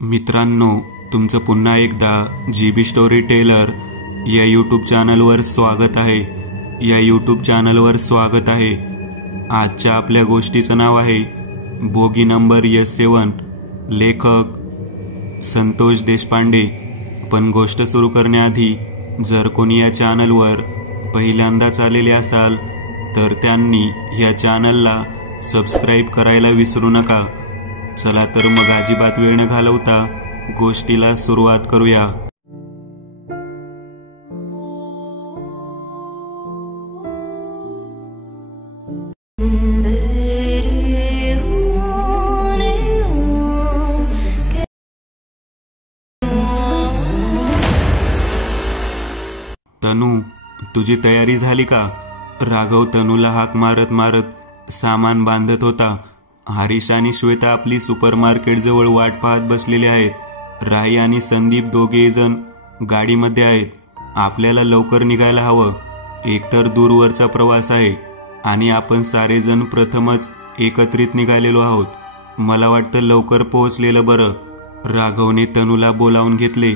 मित्रांनो, तुमचं पुन्हा एकदा GB स्टोरी टेलर या यूट्यूब चॅनलवर स्वागत आहे. आजच्या आपल्या गोष्टीचं नाव आहे बोगी नंबर S7. लेखक संतोष देशपांडे. पण गोष्ट सुरू करण्याआधी जर कोणी या चॅनलवर पहिल्यांदाच आलेले असाल तर त्यांनी या चॅनलला सबस्क्राईब करायला विसरू नका. चला तर मग अजिबात वेळ न घालवता गोष्टीला सुरुवात करूया. तनू, तुझी तयारी झाली का? राघव तनूला हाक मारत मारत सामान बांधत होता. हरीश आणि श्वेता आपली सुपरमार्केट जवळ वाट पाहत बसलेले आहेत. राही आणि संदीप दोघे जण गाडीमध्ये आहेत. आपल्याला लवकर निघायला हवं. एकतर दूरवरचा प्रवास आहे आणि आपण सारेजण प्रथमच एकत्रित निघालेलो आहोत. मला वाटतं लवकर पोहोचलेलं बरं. राघवने तनूला बोलावून घेतले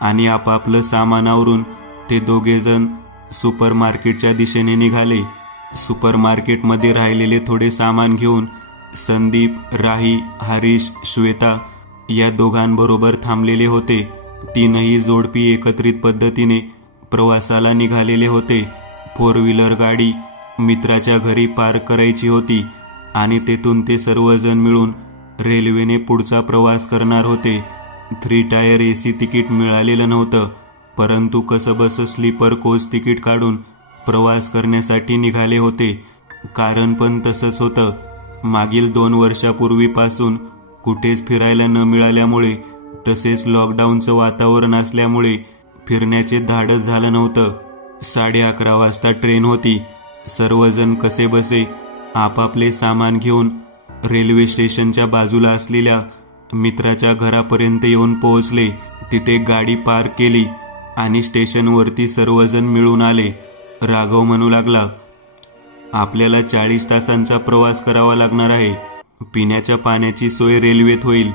आणि आपापलं सामानावरून ते दोघे जण सुपरमार्केटच्या दिशेने निघाले. सुपरमार्केटमध्ये राहिलेले थोडे सामान घेऊन संदीप, राही, हरीश, श्वेता या दोघांबरोबर थांबलेले होते. तीनही जोडपी एकत्रित पद्धतीने प्रवासाला निघालेले होते. 4 व्हीलर गाडी मित्राच्या घरी पार्क करायची होती आणि तेथून ते सर्वजण मिळून रेल्वेने पुढचा प्रवास करणार होते. 3 टायर AC तिकीट मिळालेलं नव्हतं, परंतु कसंबस स्लीपर कोच तिकीट काढून प्रवास करण्यासाठी निघाले होते. कारण पण तसंच होतं. मागील 2 वर्षापूर्वीपासून कुठेच फिरायला न मिळाल्यामुळे तसेच लॉकडाऊनचं वातावरण असल्यामुळे फिरण्याचे धाडस झालं नव्हतं. 11:30 वाजता ट्रेन होती. सर्वजण कसेबसे आपापले सामान घेऊन रेल्वे स्टेशनच्या बाजूला असलेल्या मित्राच्या घरापर्यंत येऊन पोहोचले. तिथे गाडी पार्क केली आणि स्टेशनवरती सर्वजण मिळून आले. राघव म्हणू लागला, आपल्याला 40 तासांचा प्रवास करावा लागणार आहे. पिण्याच्या पाण्याची सोय रेल्वेत होईल.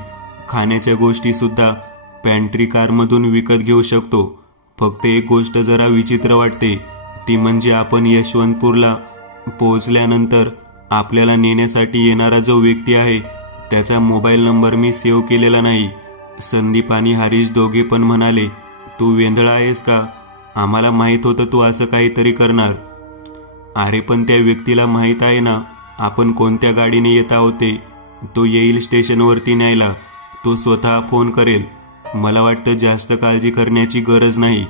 खाण्याच्या गोष्टी सुद्धा पॅन्ट्री कारमधून विकत घेऊ शकतो. फक्त एक गोष्ट जरा विचित्र वाटते, ती म्हणजे आपण यशवंतपूरला पोहोचल्यानंतर आपल्याला नेण्यासाठी येणारा जो व्यक्ती आहे त्याचा मोबाईल नंबर मी सेव्ह केलेला नाही. संदीप आणि हरीश दोघे पण म्हणाले, तू वेंधळा आहेस का? आम्हाला माहीत होतं तू असं काहीतरी करणार. अरे पण त्या व्यक्तीला माहीत आहे ना आपण कोणत्या गाडीने येत आहोत ते. तो येईल स्टेशनवरती न्यायला. तो स्वतः फोन करेल. मला वाटतं जास्त काळजी करण्याची गरज नाही.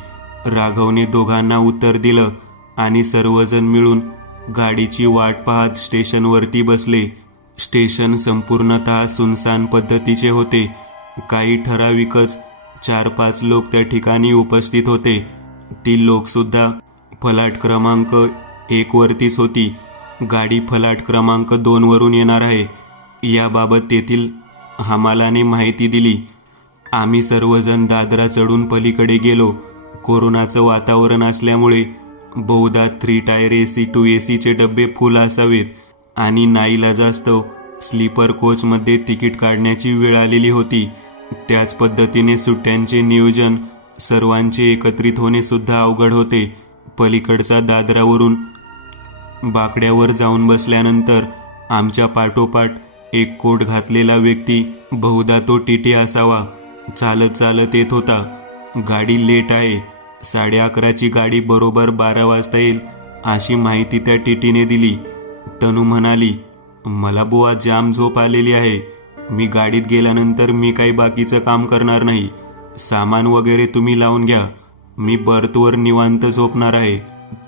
राघवने दोघांना उत्तर दिलं आणि सर्वजण मिळून गाडीची वाट पाहत स्टेशनवरती बसले. स्टेशन संपूर्णतः सुनसान पद्धतीचे होते. काही ठराविकच 4-5 लोक त्या ठिकाणी उपस्थित होते. ती लोकसुद्धा फलाट क्रमांक 1 वरतीच होती. गाडी फलाट क्रमांक 2 वरून येणार आहे याबाबत तेथील हमालाने माहिती दिली. आम्ही सर्वजण दादरा चढून पलीकडे गेलो. कोरोनाचं वातावरण असल्यामुळे बहुधा 3 टायर AC 2 AC चे डबे फुल असावेत आणि नाईलाजास्तव स्लीपर कोचमध्ये तिकीट काढण्याची वेळ आलेली होती. त्याच पद्धतीने सुट्ट्यांचे नियोजन, सर्वांचे एकत्रित होणे सुद्धा अवघड होते. पलीकडचा दादरावरून बाकड्यावर जाऊन बसल्यानंतर आमच्या पाठोपाठ एक कोट घातलेला व्यक्ती, बहुधा तो TT असावा, चालत चालत येत होता. गाडी लेट आहे. 11:30ची गाडी बरोबर 12 वाजता येईल अशी माहिती त्या TTने दिली. तनू म्हणाली, मला बुवा जाम झोप आलेली आहे. मी गाडीत गेल्यानंतर मी काही बाकीचं काम करणार नाही. सामान वगैरे तुम्ही लावून घ्या. मी बर्थवर निवांत झोपणार आहे.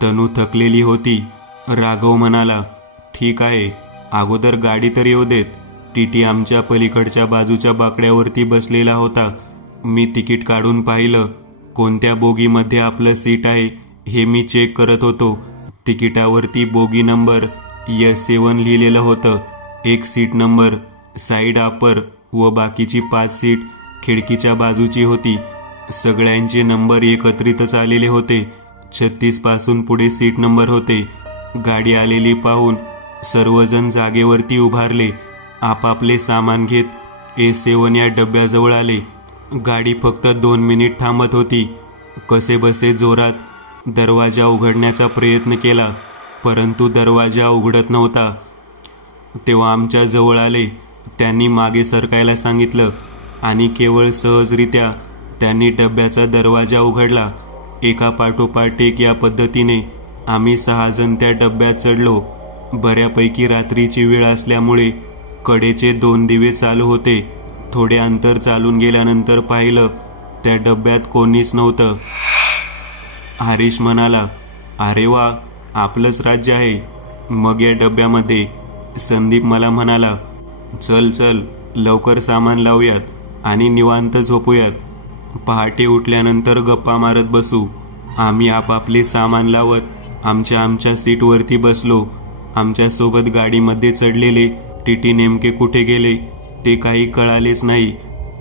तनू थकलेली होती. राघव म्हणाला, ठीक आहे, अगोदर गाडी तर येऊ देत. TT आमच्या पलीकडच्या बाजूच्या बाकड्यावरती बसलेला होता. मी तिकीट काढून पाहिलं. कोणत्या बोगीमध्ये आपलं सीट आहे हे मी चेक करत होतो. तिकिटावरती बोगी नंबर S7 लिहिलेलं होतं. एक सीट नंबर साईड अपर व बाकीची 5 सीट खिडकीच्या बाजूची होती. सगळ्यांचे नंबर एकत्रितच आलेले होते. 36 पासून पुढे सीट नंबर होते. गाडी आलेली पाहून सर्वजण जागेवरती उभारले. आपापले सामान घेत A7 या डब्याजवळ आले. गाडी फक्त 2 मिनिट थांबत होती. कसे बसे जोरात दरवाजा उघडण्याचा प्रयत्न केला, परंतु दरवाजा उघडत नव्हता. तेव्हा आमच्या जवळ आले. त्यांनी मागे सरकायला सांगितलं आणि केवळ सहजरित्या त्यांनी डब्याचा दरवाजा उघडला. एका पाठोपाठ एक या पद्धतीने आम्ही 6 जण त्या डब्यात चढलो. बऱ्यापैकी रात्रीची वेळ असल्यामुळे कडेचे 2 दिवे चालू होते. थोडे अंतर चालून गेल्यानंतर पाहिलं त्या डब्यात कोणीच नव्हतं. हरीश म्हणाला, अरे वा, आपलंच राज्य आहे. मग या डब्यामध्ये संदीप मला म्हणाला, चल चल लवकर सामान लावूयात आणि निवांत झोपूयात. पहाटे उठल्यानंतर गप्पा मारत बसू. आम्ही आपापले सामान लावत आमच्या सीटवरती बसलो. आमच्यासोबत गाडीमध्ये चढलेले टीटी नेमके कुठे गेले ते काही कळालेच नाही.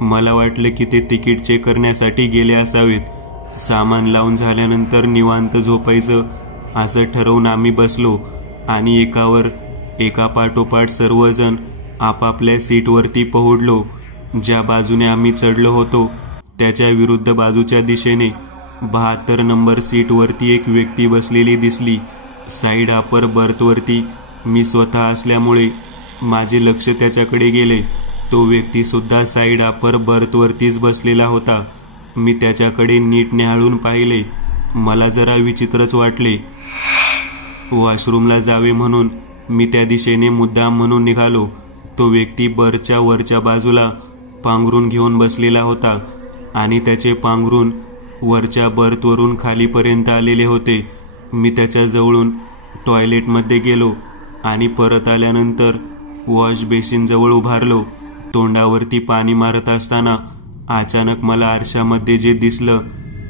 मला वाटलं की ते तिकीट चेक करण्यासाठी गेले असावेत. सामान लावून झाल्यानंतर निवांत झोपायचं असं ठरवून आम्ही बसलो आणि एकावर एका पाठोपाठ सर्वजण आपापल्या सीटवरती पहुडलो. ज्या बाजूने आम्ही चढलो होतो त्याच्या विरुद्ध बाजूच्या दिशेने 72 नंबर सीटवरती एक व्यक्ती बसलेली दिसली. साईड अपर बर्थवरती मी स्वतः असल्यामुळे माझे लक्ष त्याच्याकडे गेले. तो व्यक्ती सुद्धा साईड अपर बर्थवरतीच बसलेला होता. मी त्याच्याकडे नीट निहाळून पाहिले. मला जरा विचित्रच वाटले. वॉशरूमला जावे म्हणून मी त्या दिशेने मुद्दाम म्हणून निघालो. तो व्यक्ती बर्थच्या वरच्या बाजूला पांघरून घेऊन बसलेला होता आणि त्याचे पांघरून वरच्या बर्थवरून खालीपर्यंत आलेले होते. मी त्याच्या जवळून टॉयलेटमध्ये गेलो आणि परत आल्यानंतर वॉश बेसिनजवळ उभारलो. तोंडावरती पाणी मारत असताना अचानक मला आरशामध्ये जे दिसलं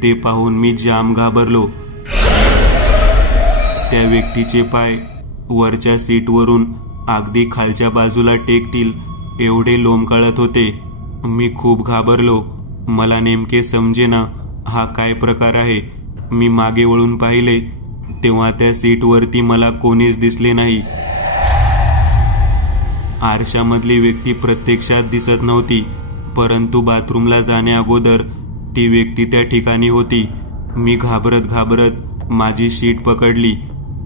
ते पाहून मी जाम घाबरलो. त्या व्यक्तीचे पाय वरच्या सीटवरून अगदी खालच्या बाजूला टेकतील एवढे लोंबकळत होते. मी खूप घाबरलो. मला नेमके समजेना हा काय प्रकार आहे. मी मागे वळून पाहिले तेव्हा त्या सीटवरती मला कोणीच दिसले नाही. आरशामधली व्यक्ती प्रत्यक्षात दिसत नव्हती, परंतु बाथरूमला जाण्या अगोदर ती व्यक्ती त्या ठिकाणी होती. मी घाबरत माझी शीट पकडली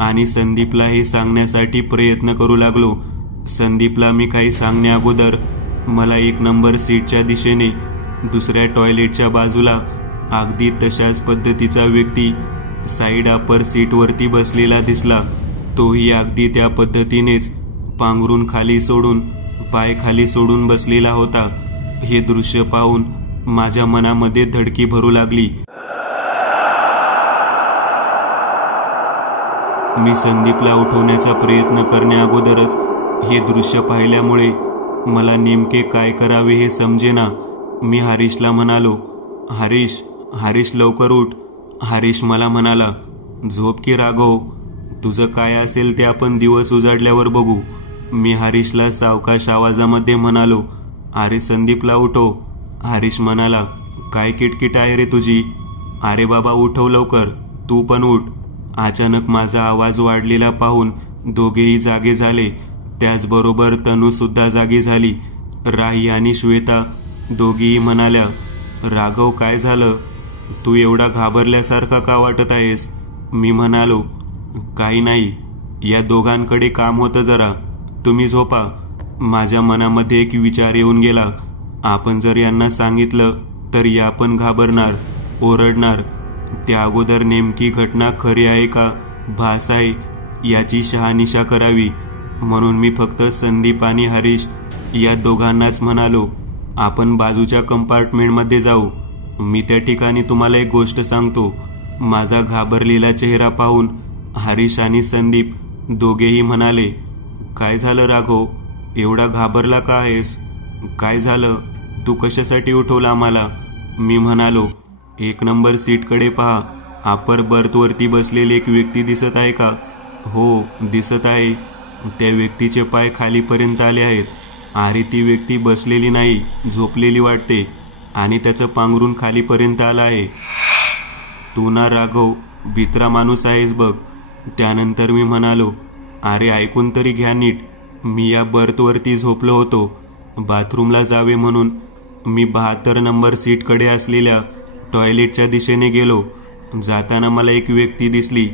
आणि संदीपला हे सांगण्यासाठी प्रयत्न करू लागलो. संदीपला मी काही सांगण्या अगोदर मला 1 नंबर सीटच्या दिशेने दुसऱ्या टॉयलेटच्या बाजूला अगदी तशाच पद्धतीचा व्यक्ती साईड अपर सीटवरती बसलेला दिसला. तोही अगदी त्या पद्धतीनेच पांघरून खाली सोडून पाय खाली सोडून बसलेला होता. हे दृश्य पाहून माझ्या मनामध्ये धडकी भरू लागली. मी संदीपला उठवण्याचा प्रयत्न करण्या अगोदरच हे दृश्य पाहिल्यामुळे मला नेमके काय करावे हे समजेना. मी हरीशला म्हणालो, हरीश लवकर उठ. हरीश मला म्हणाला, झोप की राघव, तुझं काय असेल ते आपण दिवस उजाडल्यावर बघू. मी हरीशला सावकाश आवाजामध्ये म्हणालो, अरे संदीपला उठव. हरीश म्हणाला, काय किटकिट आहे रे तुझी? अरे बाबा उठव लवकर, तू पण उठ. अचानक माझा आवाज वाढलेला पाहून दोघेही जागे झाले. त्याचबरोबर तनू सुद्धा जागी झाली. राही आणि श्वेता दोघीही म्हणाल्या, राघव काय झालं? तू एवढा घाबरल्यासारखा का वाटत आहेस? मी म्हणालो, काही नाही, या दोघांकडे काम होतं जरा, तुम्ही झोपा. माझ्या मनामध्ये एक विचार येऊन गेला, आपण जर यांना सांगितलं तर या पण घाबरणार, ओरडणार. त्या अगोदर नेमकी घटना खरी आहे का भास आहे याची शहानिशा करावी. म्हणून मी फक्त संदीप आणि हरीश या दोघांनाच म्हणालो, आपण बाजूच्या कंपार्टमेंटमध्ये जाऊ. मी त्या ठिकाणी तुम्हाला एक गोष्ट सांगतो. माझा घाबरलेला चेहरा पाहून हरीश आणि संदीप दोघेही म्हणाले, काय झालं राघव, एवढा घाबरला का आहेस? काय झालं? तू कशासाठी उठवला आम्हाला? मी म्हणालो, 1 नंबर सीटकडे पहा. अपर बर्थवरती बसलेली एक व्यक्ती दिसत आहे का? हो दिसत आहे. त्या व्यक्तीचे पाय खालीपर्यंत आले आहेत. अरे ती व्यक्ती बसलेली नाही, झोपलेली वाटते आणि त्याचं पांघरून खालीपर्यंत आलं आहे. तू ना राघव भित्रा माणूस आहेस बघ. त्यानंतर मी म्हणालो, अरे ऐकून तरी घ्या नीट, मी या बर्थवरती झोपलो होतो बाथरूमला जावे म्हणून मी 72 नंबर सीटकडे असलेल्या टॉयलेटच्या दिशेने गेलो. जाताना मला एक व्यक्ती दिसली.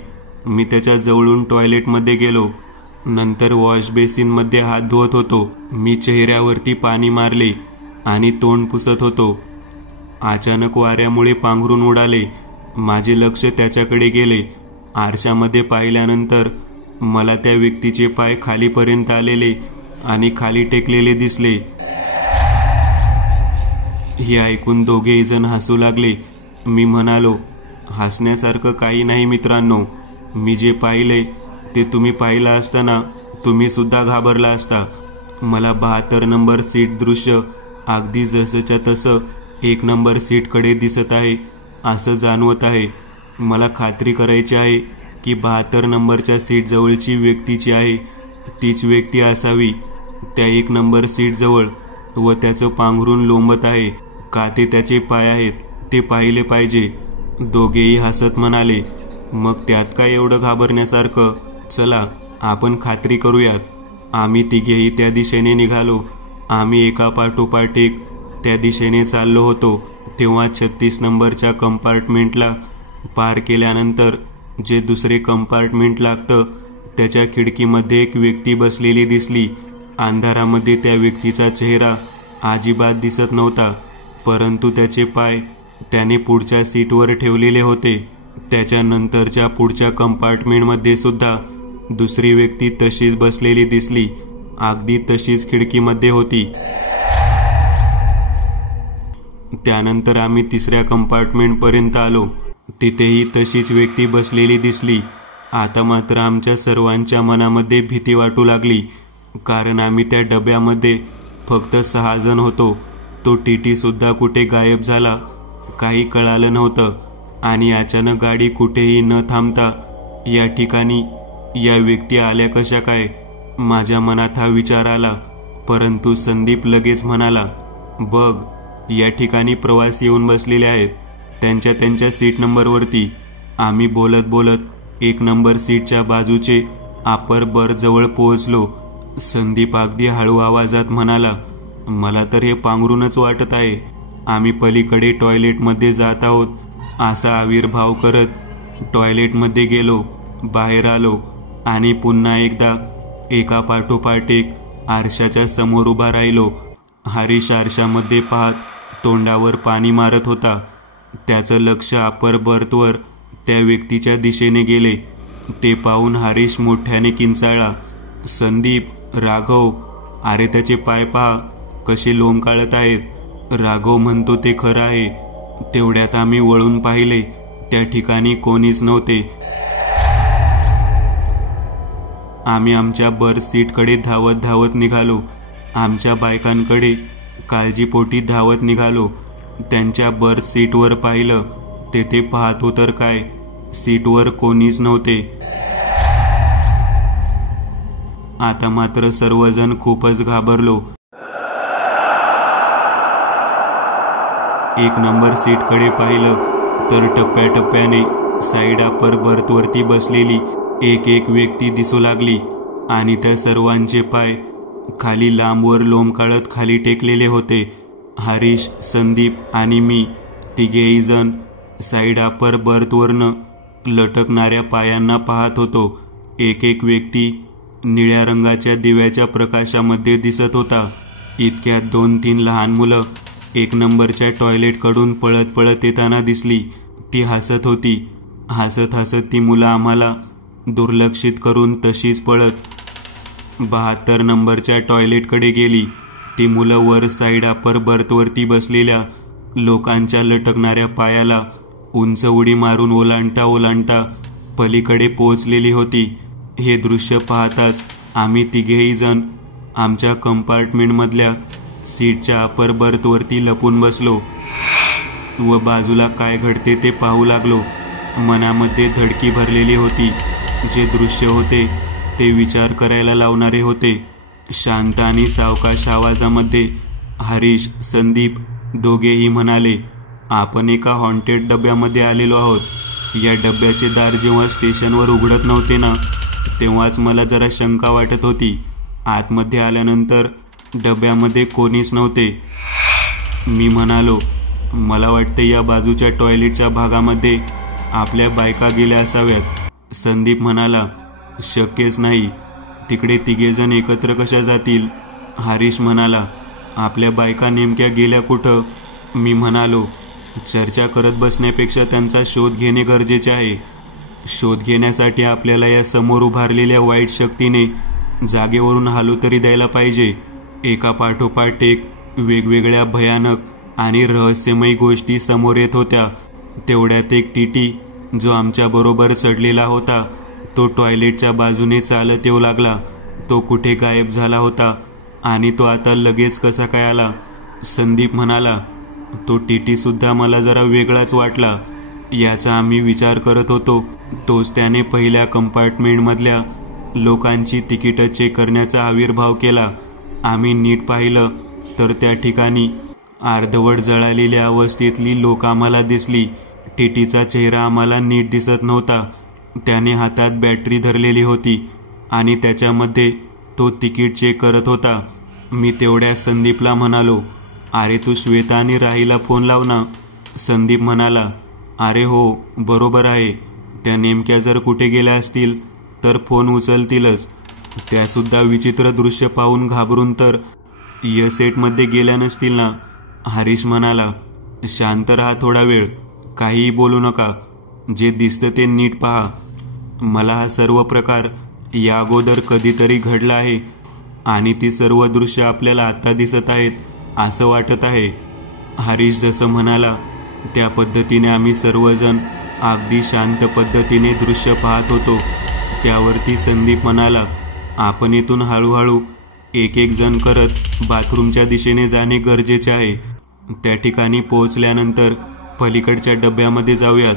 मी त्याच्या जवळून टॉयलेटमध्ये गेलो. नंतर वॉश बेसिनमध्ये हात धुवत होतो. मी चेहऱ्यावरती पाणी मारले आणि तोंड पुसत होतो. अचानक वाऱ्यामुळे पांघरून उडाले. माझे लक्ष त्याच्याकडे गेले. आरशामध्ये पाहिल्यानंतर मला त्या व्यक्तीचे पाय खालीपर्यंत आलेले आणि खाली टेकलेले दिसले. हे ऐकून दोघेही जण हसू लागले. मी म्हणालो, हसण्यासारखं काही नाही मित्रांनो. मी जे पाहिले ते तुम्ही पाहिलं असताना तुम्ही सुद्धा घाबरला असता. मला 72 नंबर सीट दृश्य अगदी जसंच्या तसं 1 नंबर सीटकडे दिसत आहे असं जाणवत आहे. मला खात्री करायची आहे की 72 नंबरच्या सीट जवळची व्यक्तीची आहे तीच व्यक्ती असावी त्या 1 नंबर सीट जवळ, व त्याचं पांघरून लोंबत आहे का ते त्याचे पाय आहेत ते पाहिले पाहिजे. दोघेही हसत म्हणाले, मग त्यात काय एवढं घाबरण्यासारखं, चला आपण खात्री करूयात. आम्ही तिघेही त्या दिशेने निघालो. आम्ही एका पाठोपाठ एक त्या दिशेने चाललो होतो. तेव्हा 36 नंबरच्या कंपार्टमेंटला पार केल्यानंतर जे दुसरे कंपार्टमेंट लागतं त्याच्या खिडकीमध्ये एक व्यक्ती बसलेली दिसली. अंधारामध्ये त्या व्यक्तीचा चेहरा अजिबात दिसत नव्हता, परंतु त्याचे पाय त्याने पुढच्या सीटवर ठेवलेले होते. त्याच्यानंतरच्या पुढच्या कंपार्टमेंटमध्ये सुद्धा दुसरी व्यक्ती तशीच बसलेली दिसली. अगदी तशीच खिडकीमध्ये होती. त्यानंतर आम्ही 3ऱ्या कंपार्टमेंटपर्यंत आलो. तिथेही तशीच व्यक्ती बसलेली दिसली. आता मात्र आमच्या सर्वांच्या मनामध्ये भीती वाटू लागली, कारण आम्ही त्या डब्यामध्ये फक्त 6 जण होतो. तो टीटी सुद्धा कुठे गायब झाला, काही कळालं नव्हतं. आणि अचानक गाडी कुठेही न थांबता या ठिकाणी या व्यक्ती आल्या कशा काय, माझ्या मनात हा विचार आला. परंतु संदीप लगेच म्हणाला, बघ, या ठिकाणी प्रवासी येऊन बसलेले आहेत त्यांच्या सीट नंबरवरती. आम्ही बोलत बोलत 1 नंबर सीटच्या बाजूचे अपर बर्थ जवळ पोहोचलो. संदीप अगदी हळू आवाजात म्हणाला, मला तर हे पांघरूनच वाटत आहे. आम्ही पलीकडे टॉयलेटमध्ये जात आहोत असा आविर्भाव करत टॉयलेटमध्ये गेलो. बाहेर आलो आणि पुन्हा एकदा एका पाठोपाठ एक आरशाच्या समोर उभा राहिलो. हरीश आरशामध्ये पाहत तोंडावर पाणी मारत होता. त्याचं लक्ष अपर बर्थवर त्या व्यक्तीच्या दिशेने गेले. ते पाहून हरीश मोठ्याने किंचाळला, संदीप, राघव, अरे त्याचे पाय पहा कसे लोंबकाळत आहेत. राघव म्हणतो ते खरं आहे. तेवढ्यात आम्ही वळून पाहिले, त्या ठिकाणी कोणीच नव्हते. आम्ही आमच्या बर्थ सीटकडे धावत धावत निघालो. आमच्या बायकांकडे काळजीपोटी धावत निघालो. त्यांच्या बर्थ सीटवर पाहिलं, तेथे पाहतो तर काय, सीटवर कोणीच नव्हते. आता मात्र सर्वजण खूपच घाबरलो. 1 नंबर सीटकडे पाहिलं तर टप्प्याटप्प्याने साईड अपर बर्थवरती बसलेली एक व्यक्ती दिसू लागली आणि त्या सर्वांचे पाय खाली लांबवर लोंबकाळत खाली टेकलेले होते. हरीश, संदीप आणि मी तिघेही जण साईड अपर बर्थवरनं लटकणाऱ्या पायांना पाहत होतो. एक व्यक्ती निळ्या रंगाच्या दिव्याच्या प्रकाशामध्ये दिसत होता. इतक्यात 2-3 लहान मुलं 1 नंबरच्या टॉयलेटकडून पळत पळत येताना दिसली. ती हसत होती. हसत हसत ती मुलं आम्हाला दुर्लक्षित करून तशीच पळत 72 नंबरच्या टॉयलेटकडे गेली. ती मुलं वर साईड अपर बर्थवरती बसलेल्या लोकांच्या लटकणाऱ्या पायाला उंच उडी मारून ओलांडता ओलांडता पलीकडे पोहोचलेली होती. हे दृश्य पाहताच आम्ही तिघेही जण आमच्या कंपार्टमेंटमधल्या सीटच्या अपर बर्थवरती लपून बसलो व बाजूला काय घडते ते पाहू लागलो. मनामध्ये धडकी भरलेली होती. जे दृश्य होते ते विचार करायला लावणारे होते. शांत आणि सावकाश आवाजामध्ये हरीश, संदीप दोघेही म्हणाले, आपण एका हॉन्टेड डब्यामध्ये आलेलो आहोत. या डब्याचे दार जेव्हा स्टेशनवर उघडत नव्हते ना, तेव्हाच मला जरा शंका वाटत होती. आतमध्ये आल्यानंतर डब्यामध्ये कोणीच नव्हते. मी म्हणालो, मला वाटतं या बाजूच्या टॉयलेटच्या भागामध्ये आपल्या बायका गेल्या असाव्यात. संदीप म्हणाला, शक्यच नाही, तिकडे तिघेजण एकत्र कशा जातील. हरीश म्हणाला, आपल्या बायका नेमक्या गेल्या कुठं. मी म्हणालो, चर्चा करत बसण्यापेक्षा त्यांचा शोध घेणे गरजेचे आहे. शोध घेण्यासाठी आपल्याला या समोर उभारलेल्या वाईट शक्तीने जागेवरून हालू तरी द्यायला पाहिजे. एका पाठोपाठ एक वेगवेगळ्या भयानक आणि रहस्यमयी गोष्टी समोर येत होत्या. तेवढ्यात एक टीटी जो आमच्या बरोबर चढलेला होता तो टॉयलेटच्या बाजूने चालत येऊ लागला. तो कुठे गायब झाला होता आणि तो आता लगेच कसा काय आला. संदीप म्हणाला, तो टीटी सुद्धा मला जरा वेगळाच वाटला. याचा आम्ही विचार करत होतो तोच त्याने पहिल्या कंपार्टमेंटमधल्या लोकांची तिकीट चेक करण्याचा आविर्भाव केला. आम्ही नीट पाहिलं तर त्या ठिकाणी अर्धवट जळालेल्या अवस्थेतली लोक आम्हाला दिसली. टीटीचा चेहरा आम्हाला नीट दिसत नव्हता. त्याने हातात बॅटरी धरलेली होती आणि त्याच्यामध्ये तो तिकीट चेक करत होता. मी तेवढ्या संदीपला म्हणालो, अरे तू श्वेता आणि राहीला फोन लाव ना. संदीप म्हणाला, अरे हो बरोबर आहे, त्या नेमक्या जर कुठे गेल्या असतील तर फोन उचलतीलच. त्यासुद्धा विचित्र दृश्य पाहून घाबरून तर सेटमध्ये गेल्या नसतील ना. हरीश म्हणाला, शांत राहा थोडा वेळ, काहीही बोलू नका, जे दिसतं ते नीट पहा. मला हा सर्व प्रकार या अगोदर कधीतरी घडला आहे आणि ती सर्व दृश्य आपल्याला आता दिसत आहेत असं वाटत आहे. हरीश जसं म्हणाला त्या पद्धतीने आम्ही सर्वजण अगदी शांत पद्धतीने दृश्य पाहत होतो. त्यावरती संदीप म्हणाला, आपण इथून हळूहळू एक एक जण करत बाथरूमच्या दिशेने जाणे गरजेचे आहे. त्या ठिकाणी पोहोचल्यानंतर पलीकडच्या डब्यामध्ये जाऊयात.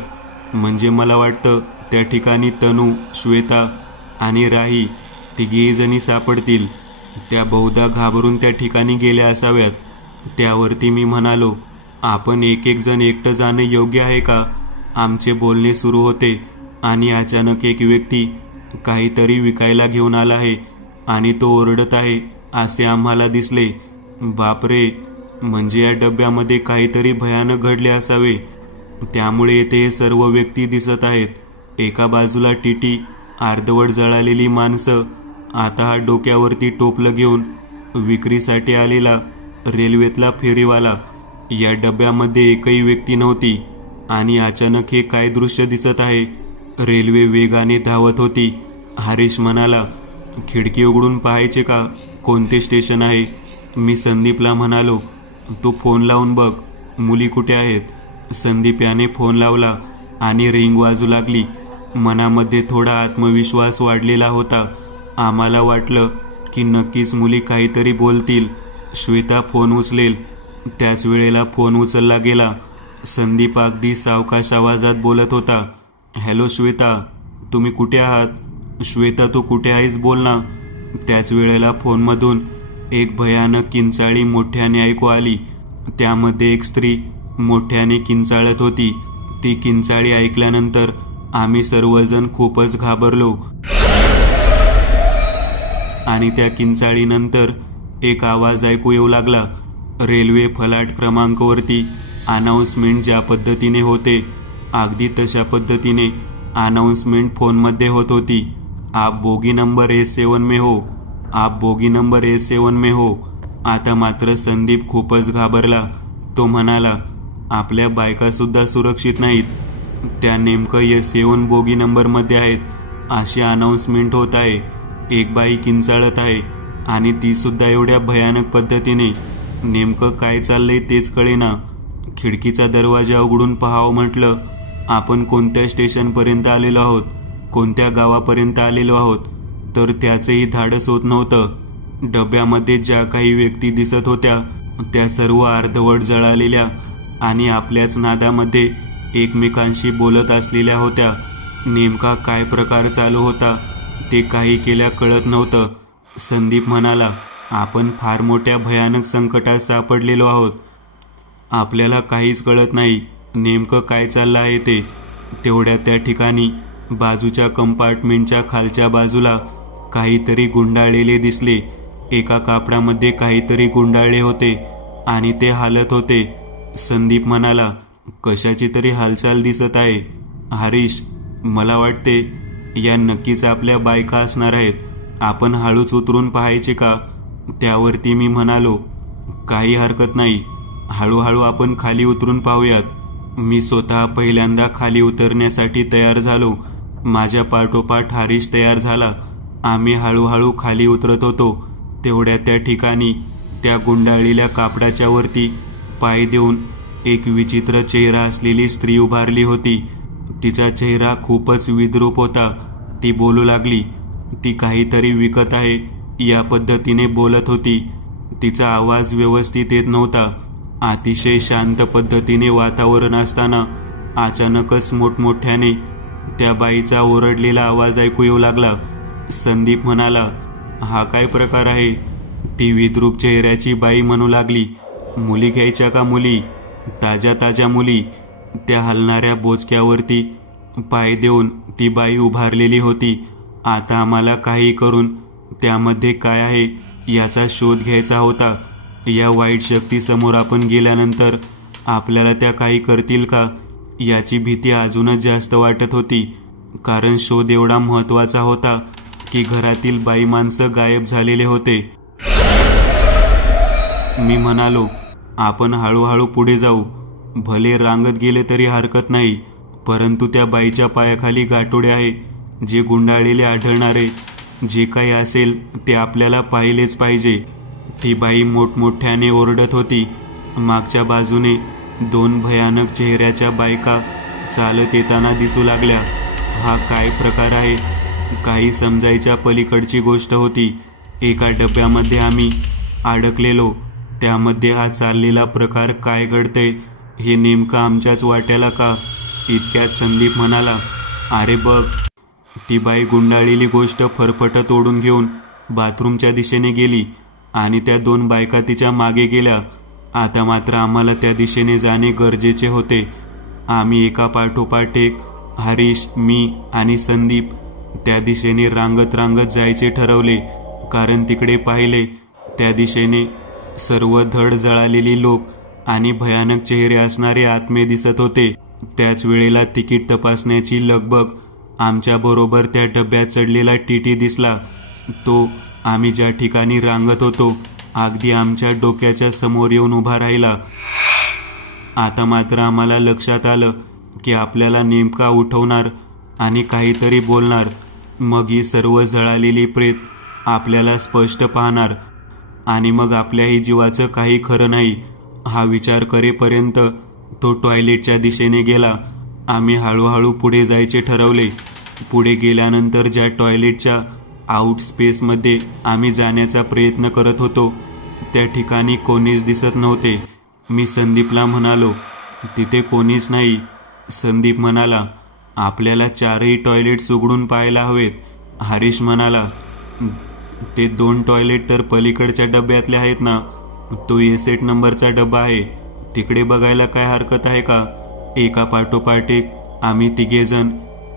म्हणजे मला वाटतं त्या ठिकाणी तनू, श्वेता आणि राही तिघेही जणी सापडतील. त्या बहुधा घाबरून त्या ठिकाणी गेल्या असाव्यात. त्यावरती मी म्हणालो, आपण एक एक जण एकटं जाणं योग्य आहे का. आमचे बोलणे सुरू होते आणि अचानक एक व्यक्ती काहीतरी विकायला घेऊन आला आहे आणि तो ओरडत आहे असे आम्हाला दिसले. बापरे, म्हणजे या डब्यामध्ये काहीतरी भयानक घडले असावे. त्यामुळे येथे हे सर्व व्यक्ती दिसत आहेत. एका बाजूला टीटी, अर्धवट जळालेली माणसं, आता हा डोक्यावरती टोपलं घेऊन विक्रीसाठी आलेला रेल्वेतला फेरीवाला. या डब्यामध्ये एकही व्यक्ती नव्हती आणि अचानक हे काय दृश्य दिसत आहे. रेल्वे वेगाने धावत होती. हरीश म्हणाला, खिडकी उघडून पाहायचे का, कोणते स्टेशन आहे. मी संदीपला म्हणालो, तू फोन लावून बघ, मुली कुठे आहेत. संदीप याने फोन लावला आणि रिंग वाजू लागली. मनामध्ये थोडा आत्मविश्वास वाढलेला होता. आम्हाला वाटलं की नक्कीच मुली काहीतरी बोलतील, श्वेता फोन उचलेल. त्याच वेळेला फोन उचलला गेला. संदीप अगदी सावकाश आवाजात बोलत होता, हॅलो श्वेता, तुम्ही कुठे आहात. श्वेता तू कुठे आहेस, बोल ना. त्याच वेळेला फोनमधून एक भयानक किंचाळी मोठ्याने ऐकू आली. त्यामध्ये एक स्त्री मोठ्याने किंचाळत होती. ती किंचाळी ऐकल्यानंतर आम्ही सर्वजण खूपच घाबरलो आणि त्या किंचाळीनंतर एक आवाज ऐकू येऊ लागला. रेल्वे फलाट क्रमांकावरती अनाउन्समेंट ज्या पद्धतीने होते अगदी तशा पद्धतीने अनाउन्समेंट फोनमध्ये होत होती. आप बोगी नंबर A7 में हो, आप बोगी नंबर A7 में हो. आता मात्र संदीप खूपच घाबरला. तो म्हणाला, आपल्या बायका सुद्धा सुरक्षित नाहीत, त्या नेमकं A7 बोगी नंबरमध्ये आहेत अशी अनाउन्समेंट होत आहे. एक बाई किंचाळत आहे आणि ती सुद्धा एवढ्या भयानक पद्धतीने. नेमकं काय चाललंय तेच कळेना. खिडकीचा दरवाजा उघडून पाहावं म्हटलं. आपण कोणत्या स्टेशनपर्यंत आलेलो आहोत, कोणत्या गावापर्यंत आलेलो आहोत, तर त्याचंही धाडस होत नव्हतं. डब्यामध्ये ज्या काही व्यक्ती दिसत होत्या त्या सर्व अर्धवट जळालेल्या आणि आपल्याच नादामध्ये एकमेकांशी बोलत असलेल्या होत्या. नेमका काय प्रकार चालू होता ते काही केल्या कळत नव्हतं. संदीप म्हणाला, आपण फार मोठ्या भयानक संकटात सापडलेलो आहोत. आपल्याला काहीच कळत नाही नेमकं काय चाललं आहे ते. तेवढ्या त्या ठिकाणी बाजूच्या कंपार्टमेंटच्या खालच्या बाजूला काहीतरी गुंडाळलेले दिसले. एका कापडामध्ये काहीतरी गुंडाळले होते आणि ते हालत होते. संदीप म्हणाला, कशाची तरी हालचाल दिसत आहे. हरीश, मला वाटते या नक्कीच आपल्या बायका असणार आहेत. आपण हळूच उतरून पाहायचे का? त्यावरती मी म्हणालो, काही हरकत नाही, हळूहळू आपण खाली उतरून पाहूयात. मी स्वतः पहिल्यांदा खाली उतरण्यासाठी तयार झालो. माझ्या पाठोपाठ हरीश तयार झाला. आम्ही हळूहळू खाली उतरत होतो. तेवढ्या त्या ठिकाणी त्या गुंडाळलेल्या कापडाच्या वरती पाय देऊन एक विचित्र चेहरा असलेली स्त्री उभारली होती. तिचा चेहरा खूपच विद्रूप होता. ती बोलू लागली. ती काहीतरी विकत आहे या पद्धतीने बोलत होती. तिचा आवाज व्यवस्थित येत नव्हता. अतिशय शांत पद्धतीने वातावरण असताना अचानकच मोठमोठ्याने त्या बाईचा ओरडलेला आवाज ऐकू येऊ लागला. संदीप म्हणाला, हा काय प्रकार आहे? ती विद्रूप चेहऱ्याची बाई म्हणू लागली, मुली घ्यायच्या का मुली? ताज्या ताज्या मुली. त्या हलणाऱ्या बोचक्यावरती पाय देऊन ती बाई उभारलेली होती. आता आम्हाला काही करून त्यामध्ये काय आहे याचा शोध घ्यायचा होता. या वाईट शक्तीसमोर आपण गेल्यानंतर आपल्याला त्या काही करतील का याची भीती अजूनच जास्त वाटत होती. कारण शोध एवढा महत्त्वाचा होता की घरातील बाई माणसं गायब झालेले होते. मी म्हणालो, आपण हळूहळू पुढे जाऊ. भले रांगत गेले तरी हरकत नाही, परंतु त्या बाईच्या पायाखाली गाठोडे आहे जे गुंडाळलेले आढळणारे. जे काही असेल ते आपल्याला पाहिलेच पाहिजे. ती बाई मोठमोठ्याने ओरडत होती. मागच्या बाजूने 2 भयानक चेहऱ्याच्या बायका चालत येताना दिसू लागल्या. हा काय प्रकार आहे? काही समजायच्या पलीकडची गोष्ट होती. एका डब्यामध्ये आम्ही अडकलेलो. त्यामध्ये हा चाललेला प्रकार काय घडते हे नेमकं आमच्याच वाट्याला का? इतक्यात संदीप म्हणाला, अरे बघ. ती बाई गुंडाळलेली गोष्ट फरफटत ओढून घेऊन बाथरूमच्या दिशेने गेली आणि त्या 2 बायका तिच्या मागे गेल्या. आता मात्र आम्हाला त्या दिशेने जाणे गरजेचे होते. आम्ही एका पाठोपाठ एक, हरीश, मी आणि संदीप त्या दिशेने रांगत रांगत जायचे ठरवले. कारण तिकडे पाहिले त्या दिशेने सर्व धड जळालेली लोक आणि भयानक चेहरे असणारे आत्मे दिसत होते. त्याच वेळेला तिकीट तपासण्याची लगबग आमच्या बरोबर त्या डब्यात चढलेला टीटी दिसला. तो आम्ही ज्या ठिकाणी रांगत होतो अगदी आमच्या डोक्याच्या समोर येऊन उभा राहिला. आता मात्र आम्हाला लक्षात आलं की आपल्याला नेमका उठवणार आणि काहीतरी बोलणार. मग ही सर्व जळालेली प्रेत आपल्याला स्पष्ट पाहणार आणि मग आपल्याही जीवाचं काही खरं नाही. हा विचार करेपर्यंत तो टॉयलेटच्या दिशेने गेला. आम्ही हळूहळू पुढे जायचे ठरवले. पुढे गेल्यानंतर ज्या टॉयलेटच्या आउट स्पेसमध्ये आम्ही जाण्याचा प्रयत्न करत होतो त्या ठिकाणी कोणीच दिसत नव्हते. मी संदीपला म्हणालो, तिथे कोणीच नाही. संदीप म्हणाला, आपल्याला 4ही टॉयलेट्स उघडून पाहायला हवेत. हरीश म्हणाला, ते 2 टॉयलेट तर पलीकडच्या डब्यातले आहेत ना. तो A-सेट नंबरचा डबा आहे, तिकडे बघायला काय हरकत आहे का? एका पाठोपाठ एक आम्ही तिघेजण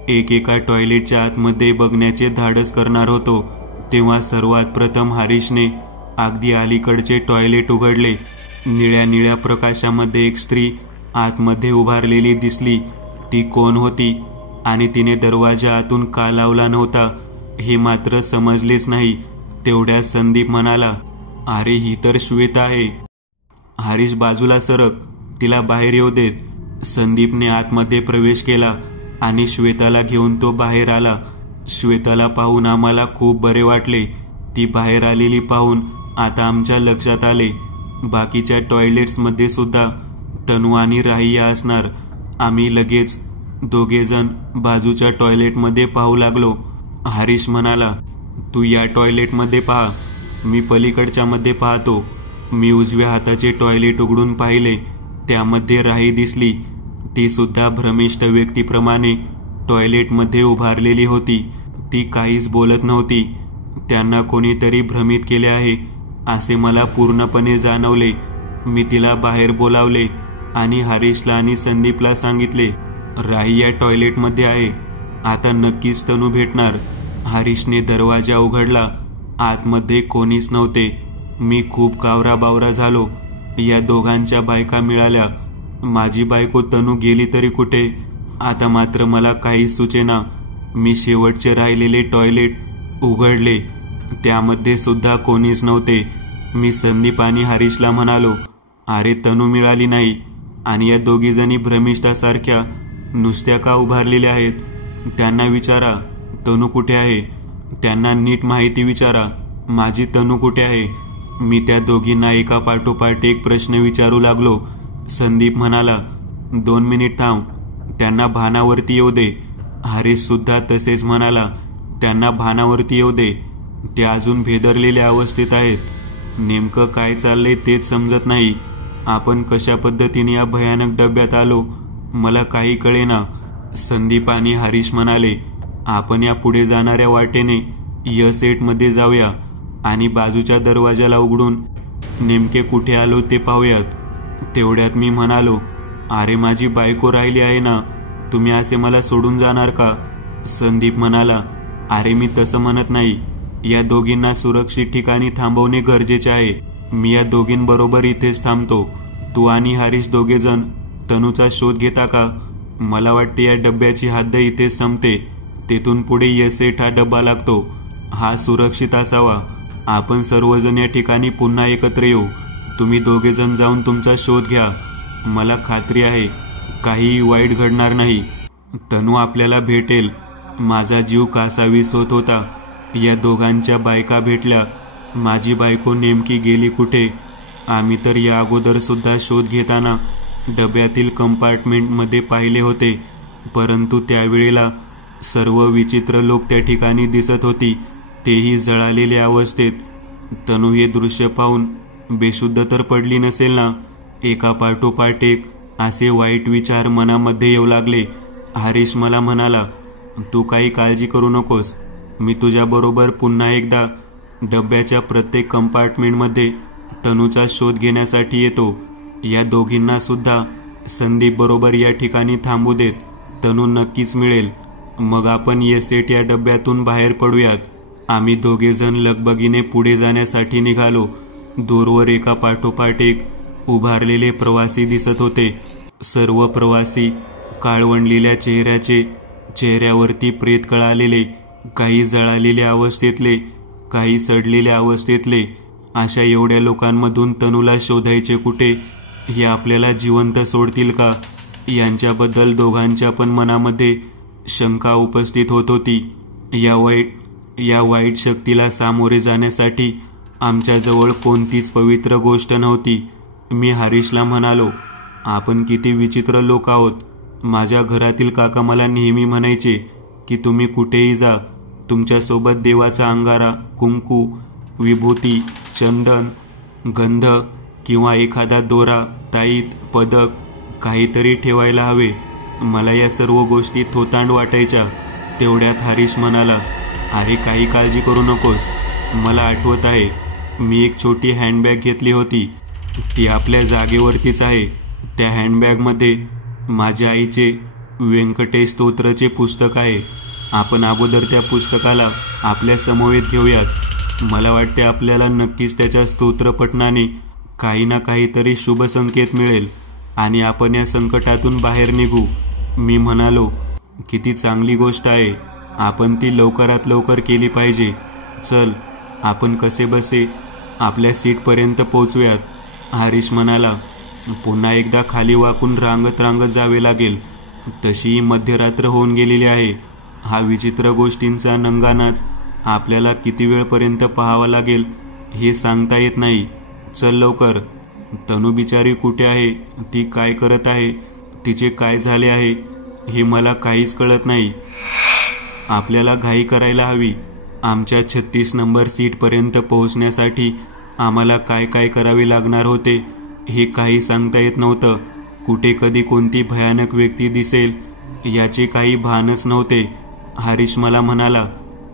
एकेका टॉयलेटच्या आतमध्ये बघण्याचे धाडस करणार होतो. तेव्हा सर्वात प्रथम हरीशने अगदी अलीकडचे टॉयलेट उघडले. निळ्या निळ्या प्रकाशामध्ये एक स्त्री आतमध्ये उभारलेली दिसली. ती कोण होती आणि तिने दरवाजा आतून का लावला नव्हता हे मात्र समजलेच नाही. तेवढ्यात संदीप म्हणाला, अरे ही तर श्वेता आहे. हरीश, बाजूला सरक, तिला बाहेर येऊ देत. संदीपने आतमध्ये प्रवेश केला आणि श्वेताला घेऊन तो बाहेर आला. श्वेताला पाहून आम्हाला खूप बरे वाटले. ती बाहेर आलेली पाहून आता आमच्या लक्षात आले बाकीच्या टॉयलेट्समध्ये सुद्धा तनू आणि राहिया असणार. आम्ही लगेच दोघेजण बाजूच्या टॉयलेटमध्ये पाहू लागलो. हरीश म्हणाला, तू या टॉयलेटमध्ये पहा, मी पलीकडच्या मध्ये पाहतो. मी उजव्या हाताचे टॉयलेट उघडून पाहिले. त्यामध्ये राही दिसली. ती सुद्धा भ्रमिष्ठ व्यक्तीप्रमाणे टॉयलेटमध्ये उभारलेली होती. ती काहीच बोलत नव्हती. त्यांना कोणीतरी भ्रमित केले आहे असे मला पूर्णपणे जाणवले. मी तिला बाहेर बोलावले आणि हरीशला आणि संदीपला सांगितले, राहिया टॉयलेटमध्ये आहे, आता नक्कीच तनू भेटणार. हरीशने दरवाजा उघडला आतमध्ये कोणीच नव्हते. मी खूप कावराबावरा झालो. या दोघांच्या बायका मिळाल्या. माझी बायको तनू गेली तरी कुठे? आता मात्र मला काहीच सुचेना. मी शेवटचे राहिलेले टॉयलेट उघडले. त्यामध्ये सुद्धा कोणीच नव्हते. मी संदीप आणि हरीशला म्हणालो, अरे तनू मिळाली नाही आणि या दोघीजणी भ्रमिष्ठासारख्या नुसत्या का उभारलेल्या आहेत? त्यांना विचारा तनू कुठे आहे. त्यांना नीट माहिती विचारा, माझी तनू कुठे आहे. मी त्या दोघींना एका पाठोपाठ एक प्रश्न विचारू लागलो. संदीप म्हणाला, 2 मिनिट थांब, त्यांना भानावरती येऊ दे. हरीश सुद्धा तसेच म्हणाला, त्यांना भानावरती येऊ दे, ते अजून भेदरलेल्या अवस्थेत आहेत. नेमकं काय चाललंय तेच समजत नाही. आपण कशा पद्धतीने या भयानक डब्यात आलो मला काही कळेना. संदीप आणि हरीश म्हणाले, आपण या पुढे जाणाऱ्या वाटेने सेटमध्ये जाऊया आणि बाजूच्या दरवाजाला उघडून नेमके कुठे आलो ते पाहूयात. तेवढ्यात मी म्हणालो, अरे माझी बायको राहिली आहे ना, तुम्ही असे मला सोडून जाणार का? संदीप म्हणाला, अरे मी तसं म्हणत नाही. या दोघींना सुरक्षित ठिकाणी थांबवणे गरजेचे आहे. मी या दोघींबरोबर इथेच थांबतो. तू आणि हरीश दोघेजण तनूचा शोध घेता का? मला वाटते या डब्याची हद्द इथेच संपते. तेथून पुढे सेट हा डब्बा लागतो. हा सुरक्षित असावा. आपण सर्वजण या ठिकाणी पुन्हा एकत्र येऊ. तुम्ही दोघेजण जाऊन तुमचा शोध घ्या. मला खात्री आहे काहीही वाईट घडणार नाही. तनू आपल्याला भेटेल. माझा जीव कासावीस होत होता. या दोघांच्या बायका भेटल्या. माझी बायको नेमकी गेली कुठे? आम्ही तर या अगोदर सुद्धा शोध घेताना डब्यातील कंपार्टमेंटमध्ये पाहिले होते, परंतु त्यावेळेला सर्व विचित्र लोक त्या ठिकाणी दिसत होती, तेही जळालेल्या अवस्थेत. तनू हे दृश्य पाहून बेशुद्ध तर पडली नसेल ना? एका पाठोपाठ एक असे वाईट विचार मनामध्ये येऊ लागले. हरीश मला म्हणाला, तू काही काळजी करू नकोस. मी तुझ्याबरोबर पुन्हा एकदा डब्याच्या प्रत्येक कंपार्टमेंटमध्ये तनूचा शोध घेण्यासाठी येतो. या दोघींना सुद्धा संदीप बरोबर या ठिकाणी थांबू देत. तनू नक्कीच मिळेल. मग आपण सेट या डब्यातून बाहेर पडूयात. आम्ही दोघेजण लगबगीने पुढे जाण्यासाठी निघालो. दूरवर एका पाठोपाठ एक उभारलेले प्रवासी दिसत होते. सर्व प्रवासी काळवंडलेल्या चेहऱ्याचे, चेहऱ्यावरती प्रेत कळालेले, काही जळालेल्या अवस्थेतले, काही सडलेल्या अवस्थेतले. अशा एवढ्या लोकांमधून तनूला शोधायचे कुठे? हे आपल्याला जिवंत सोडतील का? यांच्याबद्दल दोघांच्या पण मनामध्ये शंका उपस्थित होत होती. या वाईट शक्तीला सामोरे जाण्यासाठी आमच्याजवळ कोणतीच पवित्र गोष्ट नव्हती. मी हरीशला म्हणालो, आपण किती विचित्र लोक आहोत. माझ्या घरातील काका मला नेहमी म्हणायचे की तुम्ही कुठेही जा, तुमच्यासोबत देवाचा अंगारा, कुंकू, विभूती, चंदन, गंध किंवा एखादा दोरा, ताईत, पदक काहीतरी ठेवायला हवे. मला या सर्व गोष्टी थोतांड वाटायच्या. तेवढ्यात हरीश म्हणाला, अरे काही काळजी करू नकोस. मला आठवत आहे, मी एक छोटी हँडबॅग घेतली होती. ती आपल्या जागेवरतीच आहे. त्या हँडबॅगमध्ये माझ्या आईचे व्यंकटेश स्तोत्रचे पुस्तक आहे. आपण अगोदर त्या पुस्तकाला आपल्या समवेत घेऊयात. मला वाटते आपल्याला नक्कीच त्याच्या स्तोत्रपठणाने काही ना काहीतरी शुभ संकेत मिळेल आणि आपण या संकटातून बाहेर निघू. मी म्हणालो, किती चांगली गोष्ट आहे. आपण ती लवकरात लवकर केली पाहिजे. चल, आपण कसे बसे आपल्या सीटपर्यंत पोहोचूयात. हरीश म्हणाला, पुन्हा एकदा खाली वाकून रांगत रांगत जावे लागेल. तशीही मध्यरात्र होऊन गेलेली आहे. हा विचित्र गोष्टींचा नंगानाच आपल्याला किती वेळपर्यंत पाहावा लागेल हे सांगता येत नाही. चल लवकर. तनू बिचारी कुठे आहे? ती काय करत आहे? तिचे काय झाले आहे हे मला काहीच कळत नाही. आपल्याला घाई करायला हवी. आमच्या 36 नंबर सीटपर्यंत पोहोचण्यासाठी आम्हाला काय काय करावे लागणार होते हे काही सांगता येत नव्हतं. कुठे कधी कोणती भयानक व्यक्ती दिसेल याचे काही भानच नव्हते. हरीश मला म्हणाला,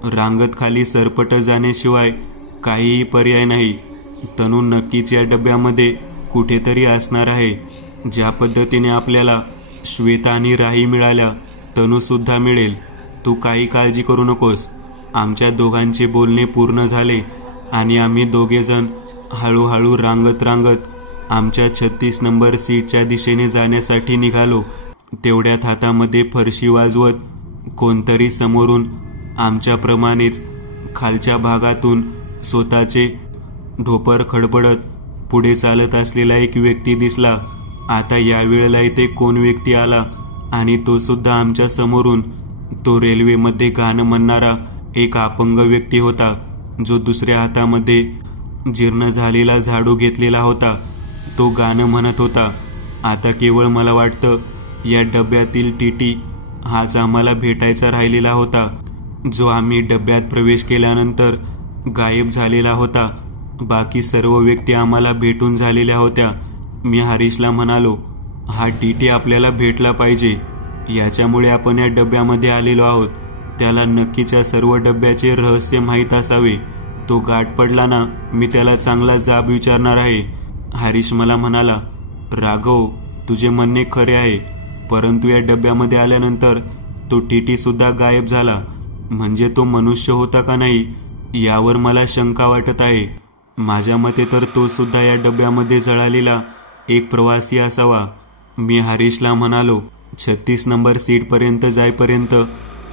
रांगत खाली सरपट जाण्याशिवाय काहीही पर्याय नाही. तनू नक्कीच या डब्यामध्ये कुठेतरी असणार आहे. ज्या पद्धतीने आपल्याला श्वेता आणि राही मिळाल्या, तनू सुद्धा मिळेल. तू काही काळजी करू नकोस. आमच्या दोघांचे बोलणे पूर्ण झाले आणि आम्ही दोघेजण हळूहळू रांगत आमच्या 36 नंबर सीटच्या दिशेने जाण्यासाठी निघालो. तेवढ्यात हातामध्ये फरशी वाजवत कोणतरी समोरून आमच्याप्रमाणेच खालच्या भागातून स्वतःचे ढोपर खडबडत पुढे चालत असलेला एक व्यक्ती दिसला. आता यावेळेला इथे कोण व्यक्ती आला आणि तो सुद्धा आमच्या समोरून. तो रेल्वेमध्ये गाणं म्हणणारा एक अपंग व्यक्ती होता, जो दुसऱ्या हातामध्ये जीर्ण झालेला झाडू घेतलेला होता. तो गाणं म्हणत होता. आता केवळ मला वाटतं या डब्यातील टीटी हाच आम्हाला भेटायचा राहिलेला होता, जो आम्ही डब्यात प्रवेश केल्यानंतर गायब झालेला होता. बाकी सर्व व्यक्ती आम्हाला भेटून झालेल्या होत्या. मी हरीशला म्हणालो, हा टीटी आपल्याला भेटला पाहिजे. याच्यामुळे आपण या डब्यामध्ये आलेलो आहोत. त्याला नक्कीच या सर्व डब्याचे रहस्य माहीत असावे. तो गाठ पडला ना, मी त्याला चांगला जाब विचारणार आहे. हरीश मला म्हणाला, राघव, तुझे म्हणणे खरे आहे, परंतु या डब्यामध्ये आल्यानंतर तो टीटी सुद्धा गायब झाला. म्हणजे तो मनुष्य होता का नाही यावर मला शंका वाटत आहे. माझ्या मते तर तो सुद्धा या डब्यामध्ये जळालेला एक प्रवासी असावा. मी हरीशला म्हणालो, 36 नंबर सीटपर्यंत जाईपर्यंत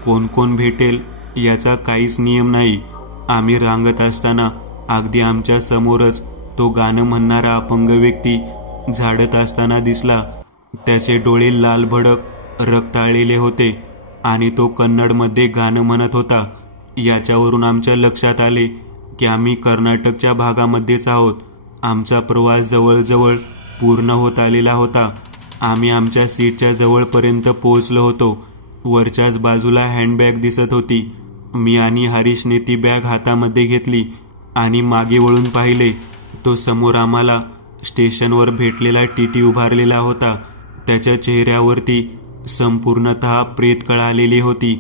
कोण कोण भेटेल याचा काहीच नियम नाही. आम्ही रांगत असताना अगदी आमच्या समोरच तो गाणं म्हणणारा अपंग व्यक्ती झाडत असताना दिसला. त्याचे डोळे लाल भडक रक्ताळलेले होते आणि तो कन्नडमध्ये गाणं म्हणत होता. याच्यावरून आमच्या लक्षात आले की आम्ही कर्नाटकच्या भागामध्येच आहोत. आमचा प्रवास जवळजवळ पूर्ण होत आलेला होता. आम्ही आमच्या सीटच्या जवळपर्यंत पोहोचलो होतो. वरच्याच बाजूला हँडबॅग दिसत होती. मी आणि हरीशने ती बॅग हातामध्ये घेतली आणि मागे वळून पाहिले. तो समोर आम्हाला स्टेशनवर भेटलेला टीटी उभारलेला होता. त्याच्या चेहऱ्यावरती संपूर्णतः प्रेतकळा आलेली होती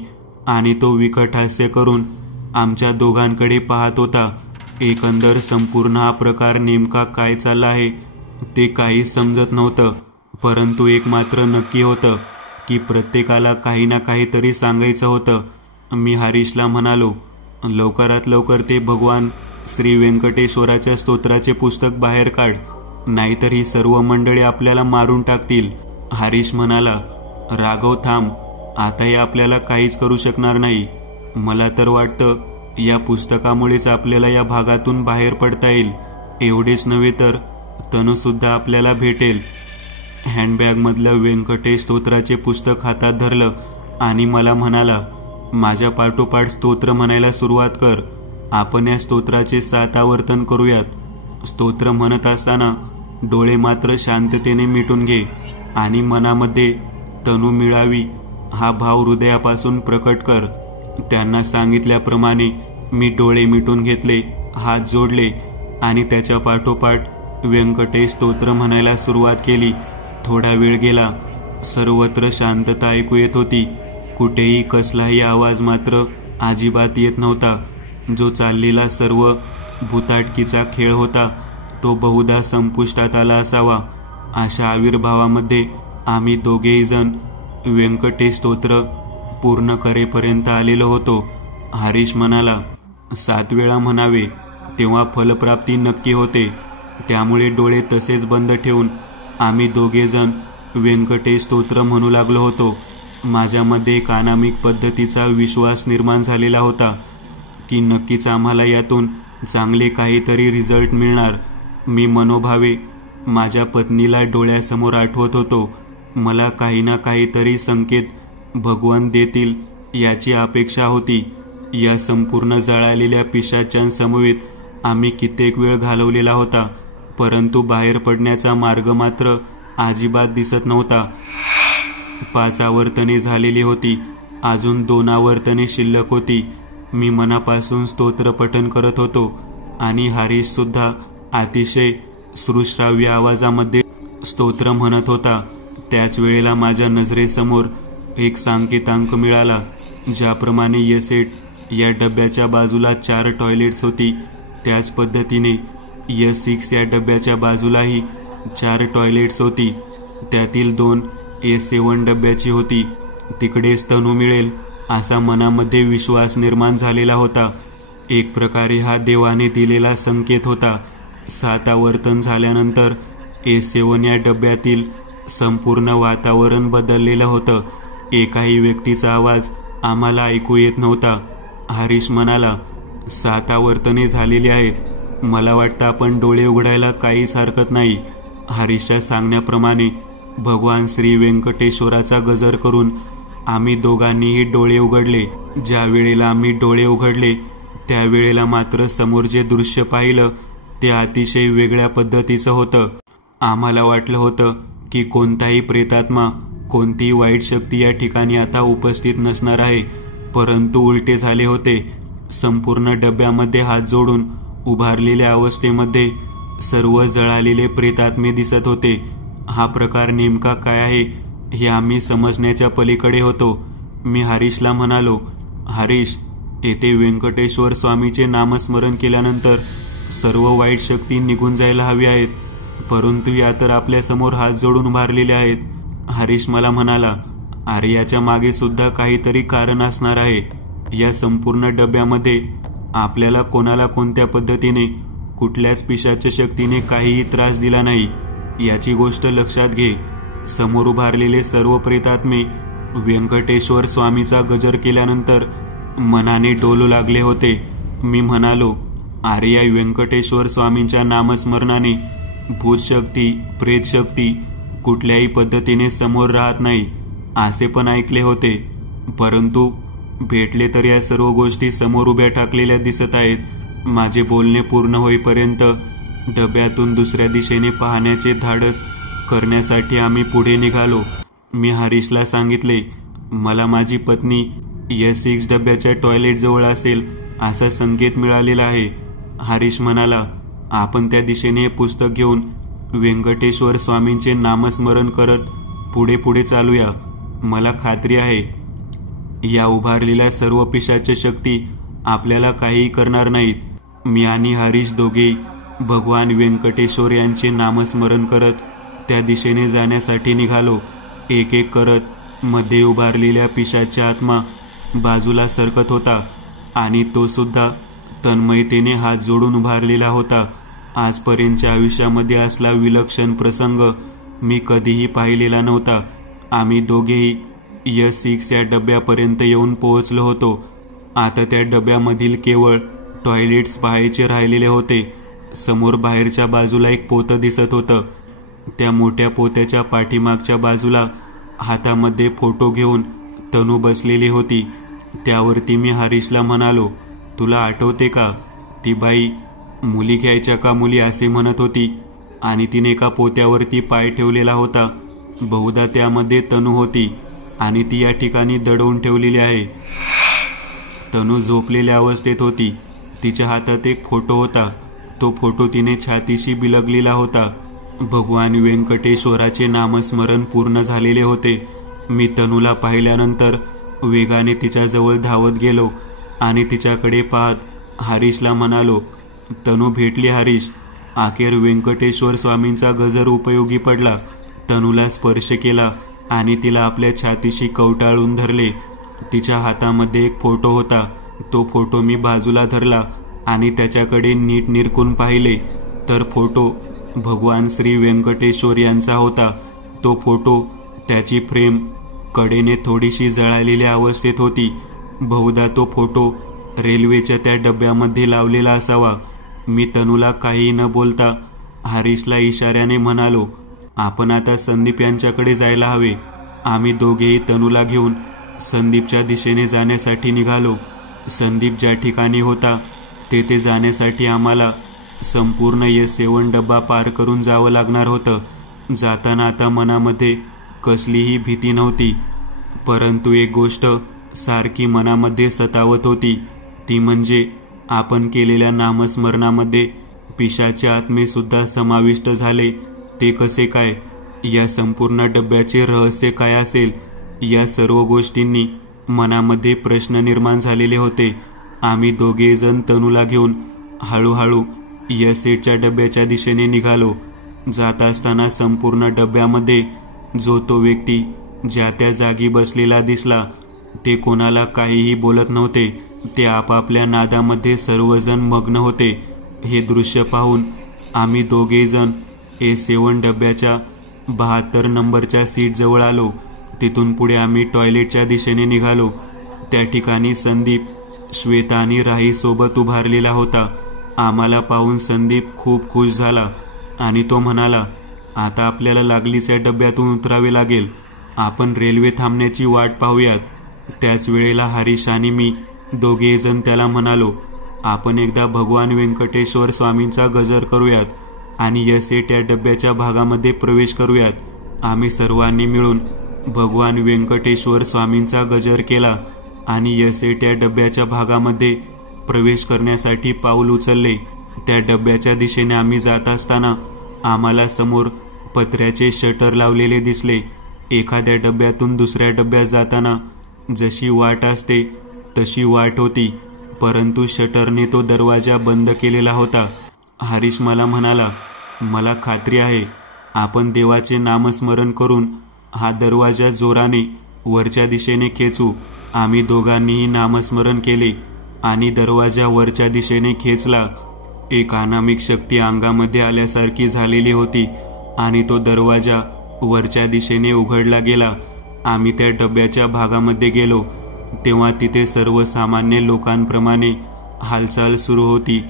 आणि तो विकट हास्य करून आमच्या दोघांकडे पाहत होता. एकंदर संपूर्ण हा प्रकार नेमका काय चालला आहे ते काही समजत नव्हतं. परंतु एक मात्र नक्की होतं की प्रत्येकाला काही ना काहीतरी सांगायचं होतं. मी हरीशला म्हणालो, लवकरात लवकर ते भगवान श्री व्यंकटेश्वराच्या स्तोत्राचे पुस्तक बाहेर काढ, नाहीतर ही सर्व मंडळी आपल्याला मारून टाकतील. हरीश म्हणाला, राघव थांब, आता हे आपल्याला काहीच करू शकणार नाही. मला तर वाटतं या पुस्तकामुळेच आपल्याला या भागातून बाहेर पडता येईल. एवढेच नव्हे तर तनूसुद्धा आपल्याला भेटेल. हँडबॅगमधलं व्यंकटेश स्तोत्राचे पुस्तक हातात धरलं आणि मला म्हणाला, माझ्या पाठोपाठ स्तोत्र म्हणायला सुरुवात कर. आपण या स्तोत्राचे 7 आवर्तन करूयात. स्तोत्र म्हणत असताना डोळे मात्र शांततेने मिटून घे आणि मनामध्ये तनू मिळावी हा भाव हृदयापासून प्रकट कर. त्यांना सांगितल्याप्रमाणे मी डोळे मिटून घेतले, हात जोडले आणि त्याच्या पाठोपाठ व्यंकटेश स्तोत्र म्हणायला सुरुवात केली. थोडा वेळ गेला. सर्वत्र शांतता ऐकू येत होती. कुठेही कसलाही आवाज मात्र अजिबात येत नव्हता. जो चाललेला सर्व भूताटकीचा खेळ होता तो बहुधा संपुष्टात आला असावा. अशा आविर्भावामध्ये आम्ही दोघेही जण व्यंकटेश स्तोत्र पूर्ण करेपर्यंत आलेलो होतो. हरीश म्हणाला, 7 वेळा म्हणावे तेव्हा फलप्राप्ती नक्की होते. त्यामुळे डोळे तसेच बंद ठेवून आम्ही दोघेजण व्यंकटेश स्तोत्र म्हणू लागलो होतो. माझ्यामध्ये एक अनामिक पद्धतीचा विश्वास निर्माण झालेला होता की नक्कीच आम्हाला यातून चांगले काहीतरी रिझल्ट मिळणार. मी मनोभावे माझ्या पत्नीला डोळ्यासमोर आठवत होतो. मला काही ना काहीतरी संकेत भगवान देतील याची अपेक्षा होती. या संपूर्ण जळालेल्या पिशाच्यांसमवेत आम्ही कित्येक वेळ घालवलेला होता, परंतु बाहेर पडण्याचा मार्ग मात्र अजिबात दिसत नव्हता. 5 आवर्तने झालेली होती. अजून 2 आवर्तने शिल्लक होती. मी मनापासून स्तोत्र पठण करत होतो आणि हरीश सुद्धा अतिशय श्रुश्राव्य आवाजामध्ये स्तोत्र म्हणत होता. त्याच वेळेला माझ्या नजरेसमोर एक संकेतांक मिळाला. ज्याप्रमाणे S8 या डब्याच्या बाजूला 4 टॉयलेट्स होती, त्याच पद्धतीने S6 या डब्याच्या बाजूलाही 4 टॉयलेट्स होती. त्यातील 2 S7 डब्याची होती. तिकडेच तनू मिळेल असा मनामध्ये विश्वास निर्माण झालेला होता. एक प्रकारे हा देवाने दिलेला संकेत होता. 7 आवर्तन झाल्यानंतर A7 या डब्यातील संपूर्ण वातावरण बदललेलं होतं. एकाही व्यक्तीचा आवाज आम्हाला ऐकू येत नव्हता. हरीश म्हणाला, 7 आवर्तने झालेली आहेत. मला वाटतं आपण डोळे उघडायला काहीच हरकत नाही. हरीशच्या सांगण्याप्रमाणे भगवान श्री व्यंकटेश्वराचा गजर करून आम्ही दोघांनीही डोळे उघडले. ज्या वेळेला आम्ही डोळे उघडले त्यावेळेला मात्र समोर जे दृश्य पाहिलं ते अतिशय वेगळ्या पद्धतीचं होतं. आम्हाला वाटलं होतं की कोणताही प्रेतात्मा, कोणतीही वाईट शक्ती या ठिकाणी आता उपस्थित नसणार आहे, परंतु उलटे झाले होते. संपूर्ण डब्यामध्ये हात जोडून उभारलेल्या अवस्थेमध्ये सर्व जळालेले प्रेतात्मे दिसत होते. हा प्रकार नेमका काय आहे हे आम्ही समजण्याच्या पलीकडे होतो. मी हरीशला म्हणालो, हरीश, येथे व्यंकटेश्वर स्वामीचे नामस्मरण केल्यानंतर सर्व वाईट शक्ती निघून जायला हवी आहेत, परंतु या तर आपल्या समोर हात जोडून उभारलेले आहेत. हरीश मला म्हणाला, अरे याच्या मागे सुद्धा काहीतरी कारण असणार आहे. या संपूर्ण डब्यामध्ये आपल्याला कोणाला कोणत्या पद्धतीने कुठल्याच पिशाच्या शक्तीने काहीही त्रास दिला नाही याची गोष्ट लक्षात घे. समोर उभारलेले सर्व प्रेतात्मे व्यंकटेश्वर स्वामीचा गजर केल्यानंतर मनाने डोलू लागले होते. मी म्हणालो, अरे या व्यंकटेश्वर स्वामींच्या नामस्मरणाने भूतशक्ती, प्रेतशक्ती कुठल्याही पद्धतीने समोर राहत नाही असे पण ऐकले होते, परंतु भेटले तर या सर्व गोष्टी समोर उभ्या ठाकलेल्या दिसत आहेत. माझे बोलणे पूर्ण होईपर्यंत डब्यातून दुसऱ्या दिशेने पाहण्याचे धाडस करण्यासाठी आम्ही पुढे निघालो. मी हरीशला सांगितले, मला माझी पत्नी S6 डब्याच्या टॉयलेटजवळ असेल असा संकेत मिळालेला आहे. हरीश म्हणाला, आपण त्या दिशेने पुस्तक घेऊन व्यंकटेश्वर स्वामींचे नामस्मरण करत पुढे पुढे चालूया. मला खात्री आहे या उभारलेल्या सर्व पिशाच्या शक्ती आपल्याला काहीही करणार नाहीत. मी आणि हरीश दोघेही भगवान व्यंकटेश्वर यांचे नामस्मरण करत त्या दिशेने जाण्यासाठी निघालो. एक एक करत मध्ये उभारलेल्या पिशाचा आत्मा बाजूला सरकत होता आणि तो सुद्धा तन्मयतेने हात जोडून उभारलेला होता. आजपर्यंतच्या आयुष्यामध्ये असला विलक्षण प्रसंग मी कधीही पाहिलेला नव्हता. आम्ही दोघेही S6 या डब्यापर्यंत येऊन पोहोचलो होतो. आता त्या डब्यामधील केवळ टॉयलेट्स पाहायचे राहिलेले होते. समोर बाहेरच्या बाजूला एक पोतं दिसत होतं. त्या मोठ्या पोत्याच्या पाठीमागच्या बाजूला हातामध्ये फोटो घेऊन तनू बसलेली होती. त्यावरती मी हरीशला म्हणालो, तुला आठवते का ती बाई मुली घ्यायच्या का मुली असे म्हणत होती आणि तिने एका पोत्यावरती पाय ठेवलेला होता. बहुधा त्यामध्ये तनू होती आणि ती या ठिकाणी दडवून ठेवलेली आहे. तनू झोपलेल्या अवस्थेत होती. तिच्या हातात एक फोटो होता. तो फोटो तिने छातीशी बिलगलेला होता. भगवान व्यंकटेश्वराचे नामस्मरण पूर्ण झालेले होते. मी तनूला पाहिल्यानंतर वेगाने तिच्याजवळ धावत गेलो आणि तिच्याकडे पाहत हरीशला म्हणालो, तनू भेटली हरीश. अखेर व्यंकटेश्वर स्वामींचा गजर उपयोगी पडला. तनूला स्पर्श केला आणि तिला आपल्या छातीशी कवटाळून धरले. तिच्या हातामध्ये एक फोटो होता. तो फोटो मी बाजूला धरला आणि त्याच्याकडे नीट निरखून पाहिले तर फोटो भगवान श्री व्यंकटेश्वर यांचा होता. तो फोटो, त्याची फ्रेम कडेने थोडीशी जळालेल्या अवस्थेत होती. बहुधा तो फोटो रेल्वेच्या त्या डब्यामध्ये लावलेला असावा. मी तनूला काही न बोलता हरीशला इशाऱ्याने म्हणालो, आपण आता संदीप यांच्याकडे जायला हवे. आम्ही दोघेही तनूला घेऊन संदीपच्या दिशेने जाण्यासाठी निघालो. संदीप ज्या ठिकाणी होता तेथे जाण्यासाठी आम्हाला संपूर्ण S7 डब्बा पार करून जावं लागणार होतं. जाताना आता मनामध्ये कसलीही भीती नव्हती, परंतु एक गोष्ट सारखी मनामध्ये सतावत होती. ती म्हणजे आपण केलेल्या नामस्मरणामध्ये पिशाचे आत्मे सुद्धा समाविष्ट झाले. ते कसे काय? या संपूर्ण डब्याचे रहस्य काय असेल? या सर्व गोष्टींनी मनामध्ये प्रश्न निर्माण झालेले होते. आम्ही दोघे जण तनूला घेऊन हळूहळू S8च्या डब्याच्या दिशेने निघालो. जात असताना संपूर्ण डब्यामध्ये जो तो व्यक्ती ज्या त्या जागी बसलेला दिसला ते कोणाला काहीही बोलत नव्हते. ते आपापल्या नादामध्ये सर्वजण मग्न होते. हे दृश्य पाहून आम्ही दोघेजण A7 डब्याच्या 72 नंबरच्या सीटजवळ आलो. तिथून पुढे आम्ही टॉयलेटच्या दिशेने निघालो. त्या ठिकाणी संदीप, श्वेता आणि राही सोबत उभारलेला होता. आम्हाला पाहून संदीप खूप खुश झाला आणि तो म्हणाला, आता आपल्याला लागलीच या डब्यातून उतरावे लागेल. आपण रेल्वे थांबण्याची वाट पाहूयात. त्याच वेळेला हरीश आणि मी दोघेजण त्याला म्हणालो, आपण एकदा भगवान व्यंकटेश्वर स्वामींचा गजर करूयात आणि S8 या डब्याच्या भागामध्ये प्रवेश करूयात. आम्ही सर्वांनी मिळून भगवान व्यंकटेश्वर स्वामींचा गजर केला आणि S8 या डब्याच्या भागामध्ये प्रवेश करण्यासाठी पाऊल उचलले. त्या डब्याच्या दिशेने आम्ही जात असताना आम्हाला समोर पत्र्याचे शटर लावलेले दिसले. एखाद्या डब्यातून दुसऱ्या डब्यात जाताना जशी वाट असते तशी वाट होती, परंतु शटरने तो दरवाजा बंद केलेला होता. हरीश मला म्हणाला, मला खात्री आहे आपण देवाचे नामस्मरण करून हा दरवाजा जोराने वरच्या दिशेने खेचू. आम्ही दोघांनीही नामस्मरण केले आणि दरवाजा वरच्या दिशेने खेचला. एक अनामिक शक्ती अंगामध्ये आल्यासारखी झालेली होती आणि तो दरवाजा वरच्या दिशेने उघडला गेला. आम्ही त्या डब्याच्या भागामध्ये गेलो तेव्हा तिथे सर्वसामान्य लोकांप्रमाणे हालचाल सुरू होती.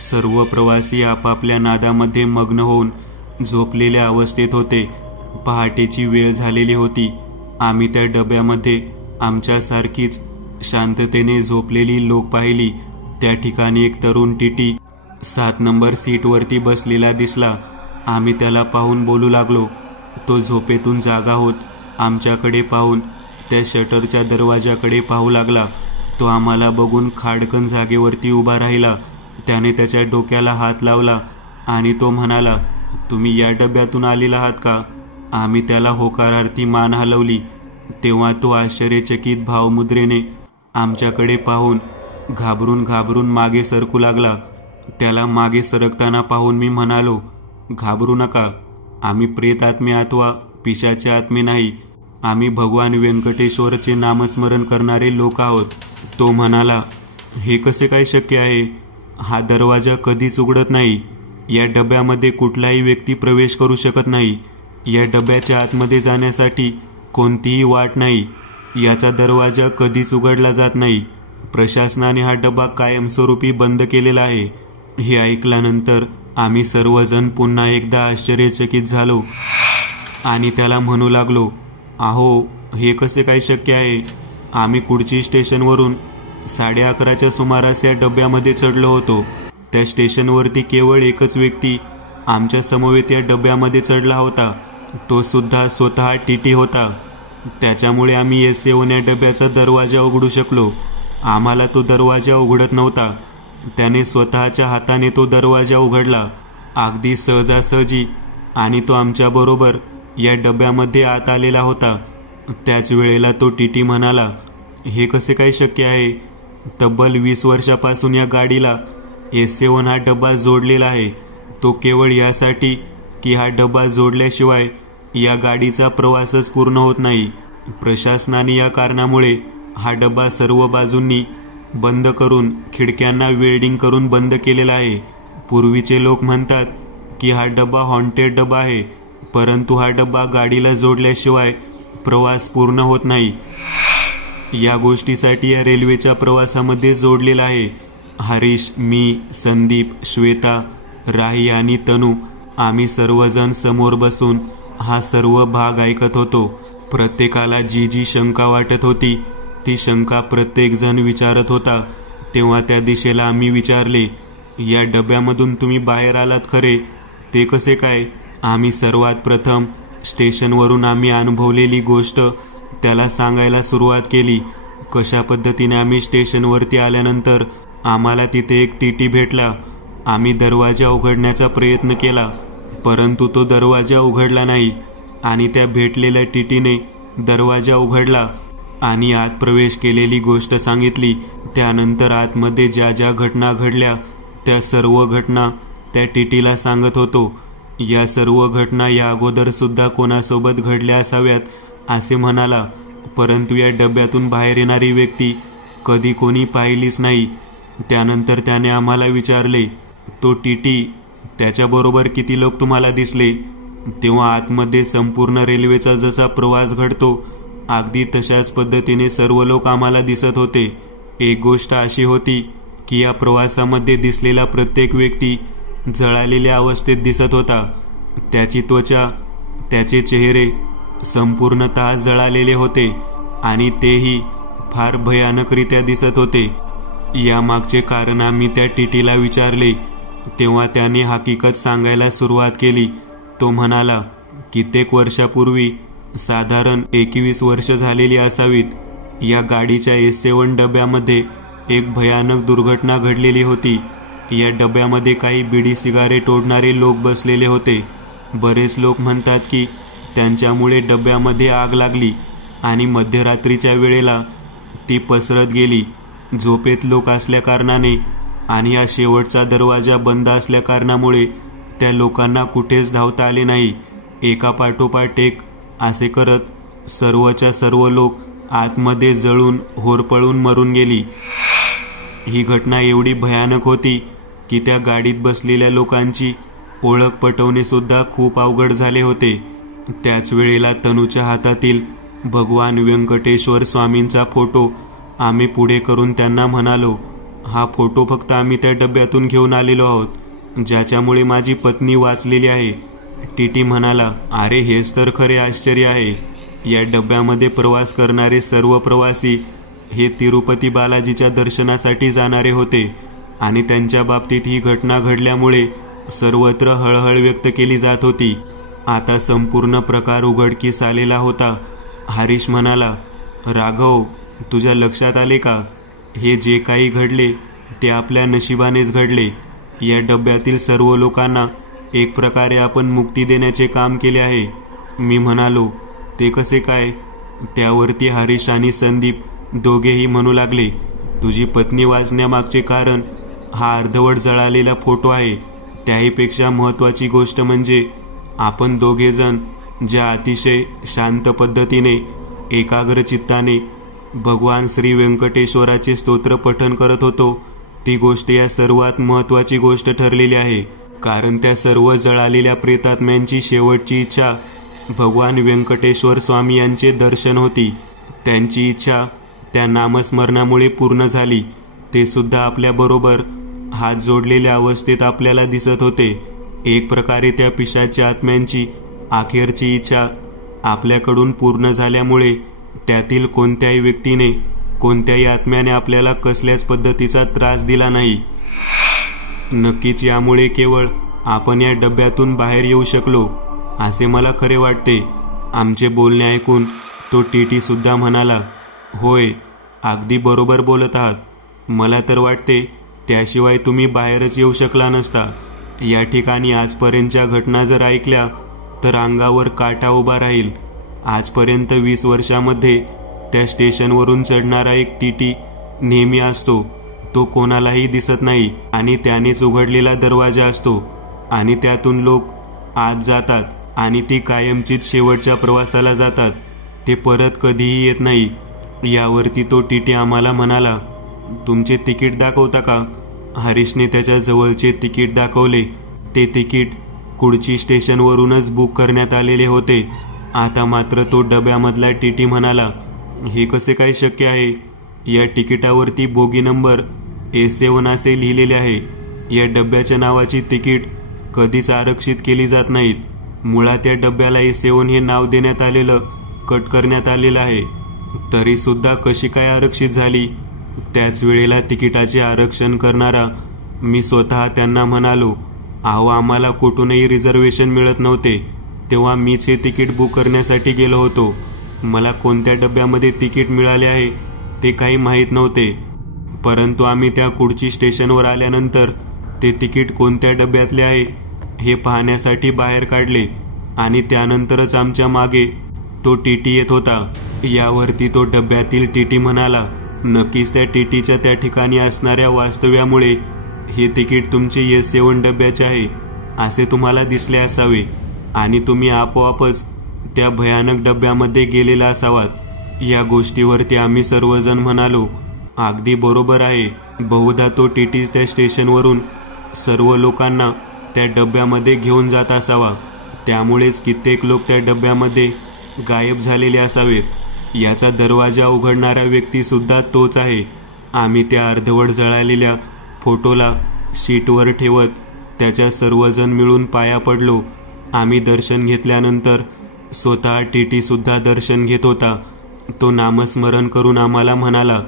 सर्व प्रवासी आपापल्या नादामध्ये मग्न होऊन झोपलेल्या अवस्थेत होते. पहाटेची वेळ झालेली होती. आम्ही त्या डब्यामध्ये आमच्यासारखीच शांततेने झोपलेली लोक पाहिली. त्या ठिकाणी एक तरुण टीटी 7 नंबर सीटवरती बसलेला दिसला. आम्ही त्याला पाहून बोलू लागलो. तो झोपेतून जागा होत आमच्याकडे पाहून त्या शटरच्या दरवाजाकडे पाहू लागला. तो आम्हाला बघून खाडकन जागेवरती उभा राहिला. त्याने त्याच्या डोक्याला हात लावला आणि तो म्हणाला, तुम्ही या डब्यातून आलेला आहात का? आम्ही त्याला होकारार्थी मान हलवली. तेव्हा तो आश्चर्यचकित भावमुद्रेने आमच्याकडे पाहून घाबरून घाबरून मागे सरकू लागला. त्याला मागे सरकताना पाहून मी म्हणालो, घाबरू नका, आम्ही प्रेत आत्मे अथवा पिशाचे आत्मे नाही. आम्ही भगवान व्यंकटेश्वरचे नामस्मरण करणारे लोक आहोत. तो म्हणाला, हे कसे काय शक्य आहे? हा दरवाजा कधीच उघडत नाही. या डब्यामध्ये कुठलाही व्यक्ती प्रवेश करू शकत नाही. या डब्याच्या आतमध्ये जाण्यासाठी कोणतीही वाट नाही. याचा दरवाजा कधीच उघडला जात नाही. प्रशासनाने हा डबा कायमस्वरूपी बंद केलेला आहे. हे ऐकल्यानंतर आम्ही सर्वजण पुन्हा एकदा आश्चर्यचकित झालो आणि त्याला म्हणू लागलो, अहो, हे कसे काय शक्य आहे? आम्ही कुडची स्टेशनवरून 11:30च्या सुमारास या डब्यामध्ये चढलो होतो. त्या स्टेशनवरती केवळ एकच व्यक्ती आमच्या समवेत या डब्यामध्ये चढला होता. तो सुद्धा स्वतः टीटी होता. त्याच्यामुळे आम्ही S7 या डब्याचा दरवाजा उघडू शकलो. आम्हाला तो दरवाजा उघडत नव्हता. त्याने स्वतःच्या हाताने तो दरवाजा उघडला, अगदी सहजासहजी, आणि तो आमच्याबरोबर या डब्यामध्ये आत आलेला होता. त्याच वेळेला तो टीटी म्हणाला, हे कसे काय शक्य आहे? तब्बल 20 वर्षापासून या गाडीला S7 हा डब्बा जोडलेला आहे. तो केवळ यासाठी की हा डब्बा जोडल्याशिवाय या गाडीचा प्रवासच पूर्ण होत नाही. प्रशासनाने या कारणामुळे हा डब्बा सर्व बाजूंनी बंद करून खिडक्यांना वेल्डिंग करून बंद केलेला आहे. पूर्वीचे लोक म्हणतात की हा डब्बा हॉन्टेड डब्बा आहे, परंतु हा डब्बा गाडीला जोडल्याशिवाय प्रवास पूर्ण होत नाही. या गोष्टीसाठी या रेल्वेच्या प्रवासामध्ये जोडलेला आहे. हरीश, मी, संदीप, श्वेता, राही आणि तनू आम्ही सर्वजण समोर बसून हा सर्व भाग ऐकत होतो. प्रत्येकाला जी जी शंका वाटत होती ती शंका प्रत्येकजण विचारत होता. तेव्हा त्या दिशेला आम्ही विचारले, या डब्यामधून तुम्ही बाहेर आलात खरे, ते कसे काय? आम्ही सर्वात प्रथम स्टेशनवरून आम्ही अनुभवलेली गोष्ट त्याला सांगायला सुरुवात केली. कशा पद्धतीने आम्ही स्टेशनवरती आल्यानंतर आम्हाला तिथे एक टीटी भेटला. आम्ही दरवाजा उघडण्याचा प्रयत्न केला, परंतु तो दरवाजा उघडला नाही आणि त्या भेटलेल्या टीटीने दरवाजा उघडला आणि आत प्रवेश केलेली गोष्ट सांगितली. त्यानंतर आतमध्ये ज्या ज्या घटना घडल्या त्या सर्व घटना त्या टीटीला सांगत होतो. या सर्व घटना या अगोदर सुद्धा कोणासोबत घडल्या असाव्यात असे म्हणाला, परंतु या डब्यातून बाहेर येणारी व्यक्ती कधी कोणी पाहिलीच नाही. त्यानंतर त्याने आम्हाला विचारले, तो टीटी, त्याच्याबरोबर किती लोक तुम्हाला दिसले? तेव्हा आतमध्ये संपूर्ण रेल्वेचा जसा प्रवास घडतो अगदी तशाच पद्धतीने सर्व लोक आम्हाला दिसत होते. एक गोष्ट अशी होती की या प्रवासामध्ये दिसलेला प्रत्येक व्यक्ती जळालेल्या अवस्थेत दिसत होता. त्याची त्वचा, त्याचे चेहरे संपूर्णतः जळालेले होते आणि तेही फार भयानकरित्या दिसत होते. यामागचे कारण आम्ही त्या टीटीला विचारले. तेव्हा त्याने हकीकत सांगायला सुरुवात केली. तो म्हणाला, कित्येक वर्षापूर्वी, साधारण 21 वर्ष झालेली असावीत, या गाडीच्या S7 डब्यामध्ये एक भयानक दुर्घटना घडलेली होती. या डब्यामध्ये काही बिडी सिगारेट ओढणारे लोक बसलेले होते. बरेच लोक म्हणतात की त्यांच्यामुळे डब्यामध्ये आग लागली आणि मध्यरात्रीच्या वेळेला ती पसरत गेली. झोपेत लोक असल्याकारणाने आणि हा शेवटचा दरवाजा बंद असल्याकारणामुळे त्या लोकांना कुठेच धावता आले नाही. एका पाठोपाठ एक असे करत सर्वच्या सर्व लोक आतमध्ये जळून होरपळून मरून गेली. ही घटना एवढी भयानक होती की त्या गाडीत बसलेल्या लोकांची ओळख पटवणे सुद्धा खूप अवघड झाले होते. त्याच वेळेला तनूच्या हातातील भगवान व्यंकटेश्वर स्वामींचा फोटो आम्ही पुढे करून त्यांना म्हणालो, हा फोटो फक्त आम्ही त्या डब्यातून घेऊन आलेलो आहोत, ज्याच्यामुळे माझी पत्नी वाचलेली आहे. टीटी म्हणाला, अरे हेच तर खरे आश्चर्य आहे. या डब्यामध्ये प्रवास करणारे सर्व प्रवासी हे तिरुपती बालाजीच्या दर्शनासाठी जाणारे होते आणि त्यांच्या बाबतीत ही घटना घडल्यामुळे सर्वत्र हळहळ व्यक्त केली जात होती. आता संपूर्ण प्रकार उघडकीस आलेला होता. हरीश म्हणाला, राघव, तुझ्या लक्षात आले का? हे जे काही घडले ते आपल्या नशिबानेच घडले. या डब्यातील सर्व लोकांना एक प्रकारे आपण मुक्ती देण्याचे काम केले आहे. मी म्हणालो, ते कसे काय? त्यावरती हरीश आणि संदीप दोघेही म्हणू लागले, तुझी पत्नी वाचण्यामागचे कारण हा अर्धवट जळालेला फोटो आहे. त्याहीपेक्षा महत्त्वाची गोष्ट म्हणजे आपण दोघेजण ज्या अतिशय शांत पद्धतीने, एकाग्र चित्ताने भगवान श्री व्यंकटेश्वराचे स्तोत्र पठण करत होतो, ती गोष्ट या सर्वात महत्त्वाची गोष्ट ठरलेली आहे. कारण त्या सर्व जळालेल्या प्रेतात्म्यांची शेवटची इच्छा भगवान व्यंकटेश्वर स्वामी यांचे दर्शन होती. त्यांची इच्छा त्या नामस्मरणामुळे पूर्ण झाली. ते सुद्धा आपल्याबरोबर हात जोडलेल्या अवस्थेत आपल्याला दिसत होते. एक प्रकारे त्या पिशाच्या आत्म्यांची अखेरची इच्छा आपल्याकडून पूर्ण झाल्यामुळे त्यातील कोणत्याही व्यक्तीने, कोणत्याही आत्म्याने आपल्याला कसल्याच पद्धतीचा त्रास दिला नाही. नक्कीच यामुळे केवळ आपण या डब्यातून बाहेर येऊ शकलो असे मला खरे वाटते. आमचे बोलणे ऐकून तो टीटी सुद्धा म्हणाला, होय, अगदी बरोबर बोलत आहात. मला तर वाटते त्याशिवाय तुम्ही बाहेरच येऊ शकला नसता. या ठिकाणी आजपर्यंतच्या घटना जर ऐकल्या तर अंगावर काटा उभा राहील. आजपर्यंत 20 वर्षामध्ये त्या स्टेशनवरून चढणारा एक टीटी नेहमी असतो. तो कोणालाही दिसत नाही आणि त्यानेच उघडलेला दरवाजा असतो आणि त्यातून लोक आत जातात आणि ती कायमचीच शेवटच्या प्रवासाला जातात. ते परत कधीही येत नाही. यावरती तो टीटी आम्हाला म्हणाला, तुमचे तिकीट दाखवता का? हरीशने त्याच्या जवळचे तिकीट दाखवले. ते तिकीट कुडची स्टेशनवरूनच बुक करण्यात आलेले होते. आता मात्र तो डब्यामधला टीटी म्हणाला, हे कसे काय शक्य आहे? या तिकिटावरती बोगी नंबर S7 असे लिहिलेले आहे. या डब्याच्या नावाची तिकीट कधीच आरक्षित केली जात नाहीत. मुळात या डब्याला S7 हे नाव देण्यात आलेलं, कट करण्यात आलेलं आहे. तरी सुद्धा कशी काय आरक्षित झाली? त्याच वेळेला तिकिटाचे आरक्षण करणारा मी स्वतः त्यांना म्हणालो, अहो, आम्हाला कुठूनही रिझर्वेशन मिळत नव्हते. तेव्हा मीच हे तिकीट बुक करण्यासाठी गेलो होतो. मला कोणत्या डब्यामध्ये तिकीट मिळाले आहे ते काही माहीत नव्हते. परंतु आम्ही त्या कुडची स्टेशनवर आल्यानंतर ते तिकीट कोणत्या डब्यातले आहे हे पाहण्यासाठी बाहेर काढले आणि त्यानंतरच आमच्या मागे तो टीटी येत होता. यावरती तो डब्यातील टीटी म्हणाला, नक्कीच त्या टीटीच्या त्या ठिकाणी असणाऱ्या वास्तव्यामुळे हे तिकीट तुमचे S7 डब्याचे आहे असे तुम्हाला दिसले असावे आणि तुम्ही आपोआपच त्या भयानक डब्यामध्ये गेलेला असावात. या गोष्टीवरती आम्ही सर्वजण म्हणालो, अगदी बरोबर आहे. बहुधा तो टीटी त्या स्टेशनवरून सर्व लोकांना त्या डब्यामध्ये घेऊन जात असावा. त्यामुळेच कित्येक लोक त्या डब्यामध्ये गायब झालेले असावेत. याचा दरवाजा उघडणारा व्यक्तीसुद्धा तोच आहे. आम्ही त्या अर्धवट जळालेल्या फोटोला शीटवर ठेवत त्याच्या सर्वजण मिळून पाया पडलो. आम्ही दर्शन घेतल्यानंतर स्वतः टीटी सुद्धा दर्शन घेत होता. तो नामस्मरण करून आम्हाला म्हणाला,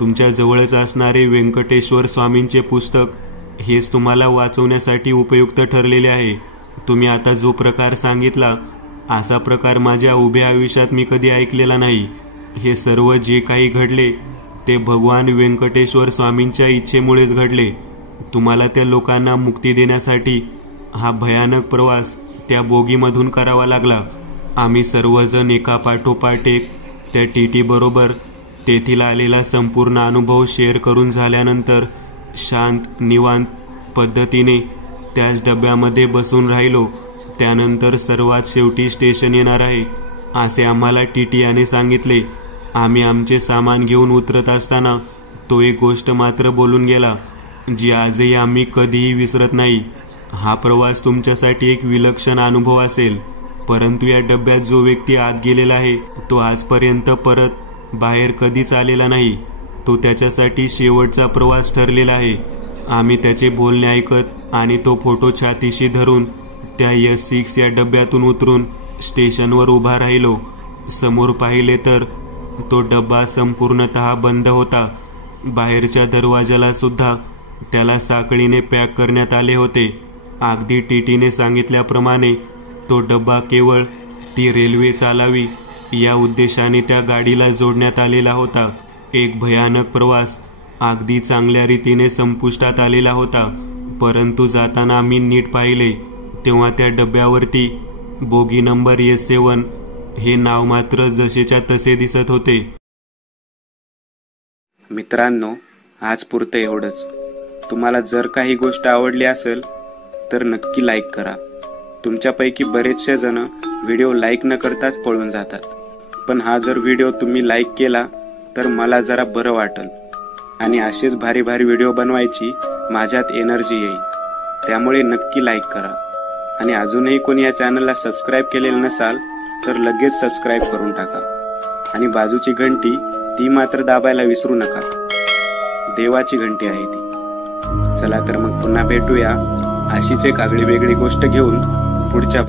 तुमच्या जवळच असणारे व्यंकटेश्वर स्वामींचे पुस्तक हेच तुम्हाला वाचवण्यासाठी उपयुक्त ठरलेले आहे. तुम्ही आता जो प्रकार सांगितला, असा प्रकार माझ्या उभ्या आयुष्यात मी कधी ऐकलेला नाही. हे सर्व जे काही घडले ते भगवान व्यंकटेश्वर स्वामींच्या इच्छेमुळेच घडले. तुम्हाला त्या लोकांना मुक्ती देण्यासाठी हा भयानक प्रवास त्या बोगीमधून करावा लागला. आम्ही सर्वजण एका पाठोपाठ एक त्या टीटी बरोबर तेथील आलेला संपूर्ण अनुभव शेअर करून झाल्यानंतर शांत निवांत पद्धतीने त्याच डब्यामध्ये बसून राहिलो. त्यानंतर सर्वात शेवटी स्टेशन येणार आहे असे आम्हाला टीटी याने सांगितले. आम्ही आमचे सामान घेऊन उतरत असताना तो एक गोष्ट मात्र बोलून गेला, जी आजही आम्ही कधीही विसरत नाही. हा प्रवास तुमच्यासाठी एक विलक्षण अनुभव असेल, परंतु या डब्यात जो व्यक्ती आत गेलेला आहे तो आजपर्यंत परत बाहेर कधीच आलेला नाही. तो त्याच्यासाठी शेवटचा प्रवास ठरलेला आहे. आम्ही त्याचे बोलणे ऐकत आणि तो फोटो छातीशी धरून त्या S6 या डब्यातून उतरून स्टेशनवर उभा राहिलो. समोर पाहिले तर तो डब्बा संपूर्णतः बंद होता. बाहेरच्या दरवाजाला सुद्धा त्याला साखळीने पॅक करण्यात आले होते. अगदी टीटीने सांगितल्याप्रमाणे तो डब्बा केवळ ती रेल्वे चालावी या उद्देशाने त्या गाडीला जोडण्यात आलेला होता. एक भयानक प्रवास अगदी चांगल्या रीतीने संपुष्टात आलेला होता. परंतु जाताना आम्ही नीट पाहिले तेव्हा त्या डब्यावरती बोगी नंबर S7 हे नाव मात्र जसेच्या तसे दिसत होते. मित्रांनो, आज पुरतं एवढंच. तुम्हाला जर काही गोष्ट आवडली असेल तर नक्की लाईक करा. तुमच्यापैकी बरेचसे जण व्हिडिओ लाईक न करताच पळून जातात, पण हा जर व्हिडिओ तुम्ही लाईक केला तर मला जरा बरं वाटेल आणि असेच भारी भारी व्हिडिओ बनवायची माझ्यात एनर्जी येईल. त्यामुळे नक्की लाईक करा आणि अजूनही कोणी या चॅनलला सबस्क्राईब केलेलं नसाल तर लगेच सबस्क्राईब करून टाका आणि बाजूची घंटी ती मात्र दाबायला विसरू नका. देवाची घंटी आहे ती. चला तर मग पुन्हा भेटूया अशीच एक आगळी वेगळी गोष्ट घेऊन पुढच्या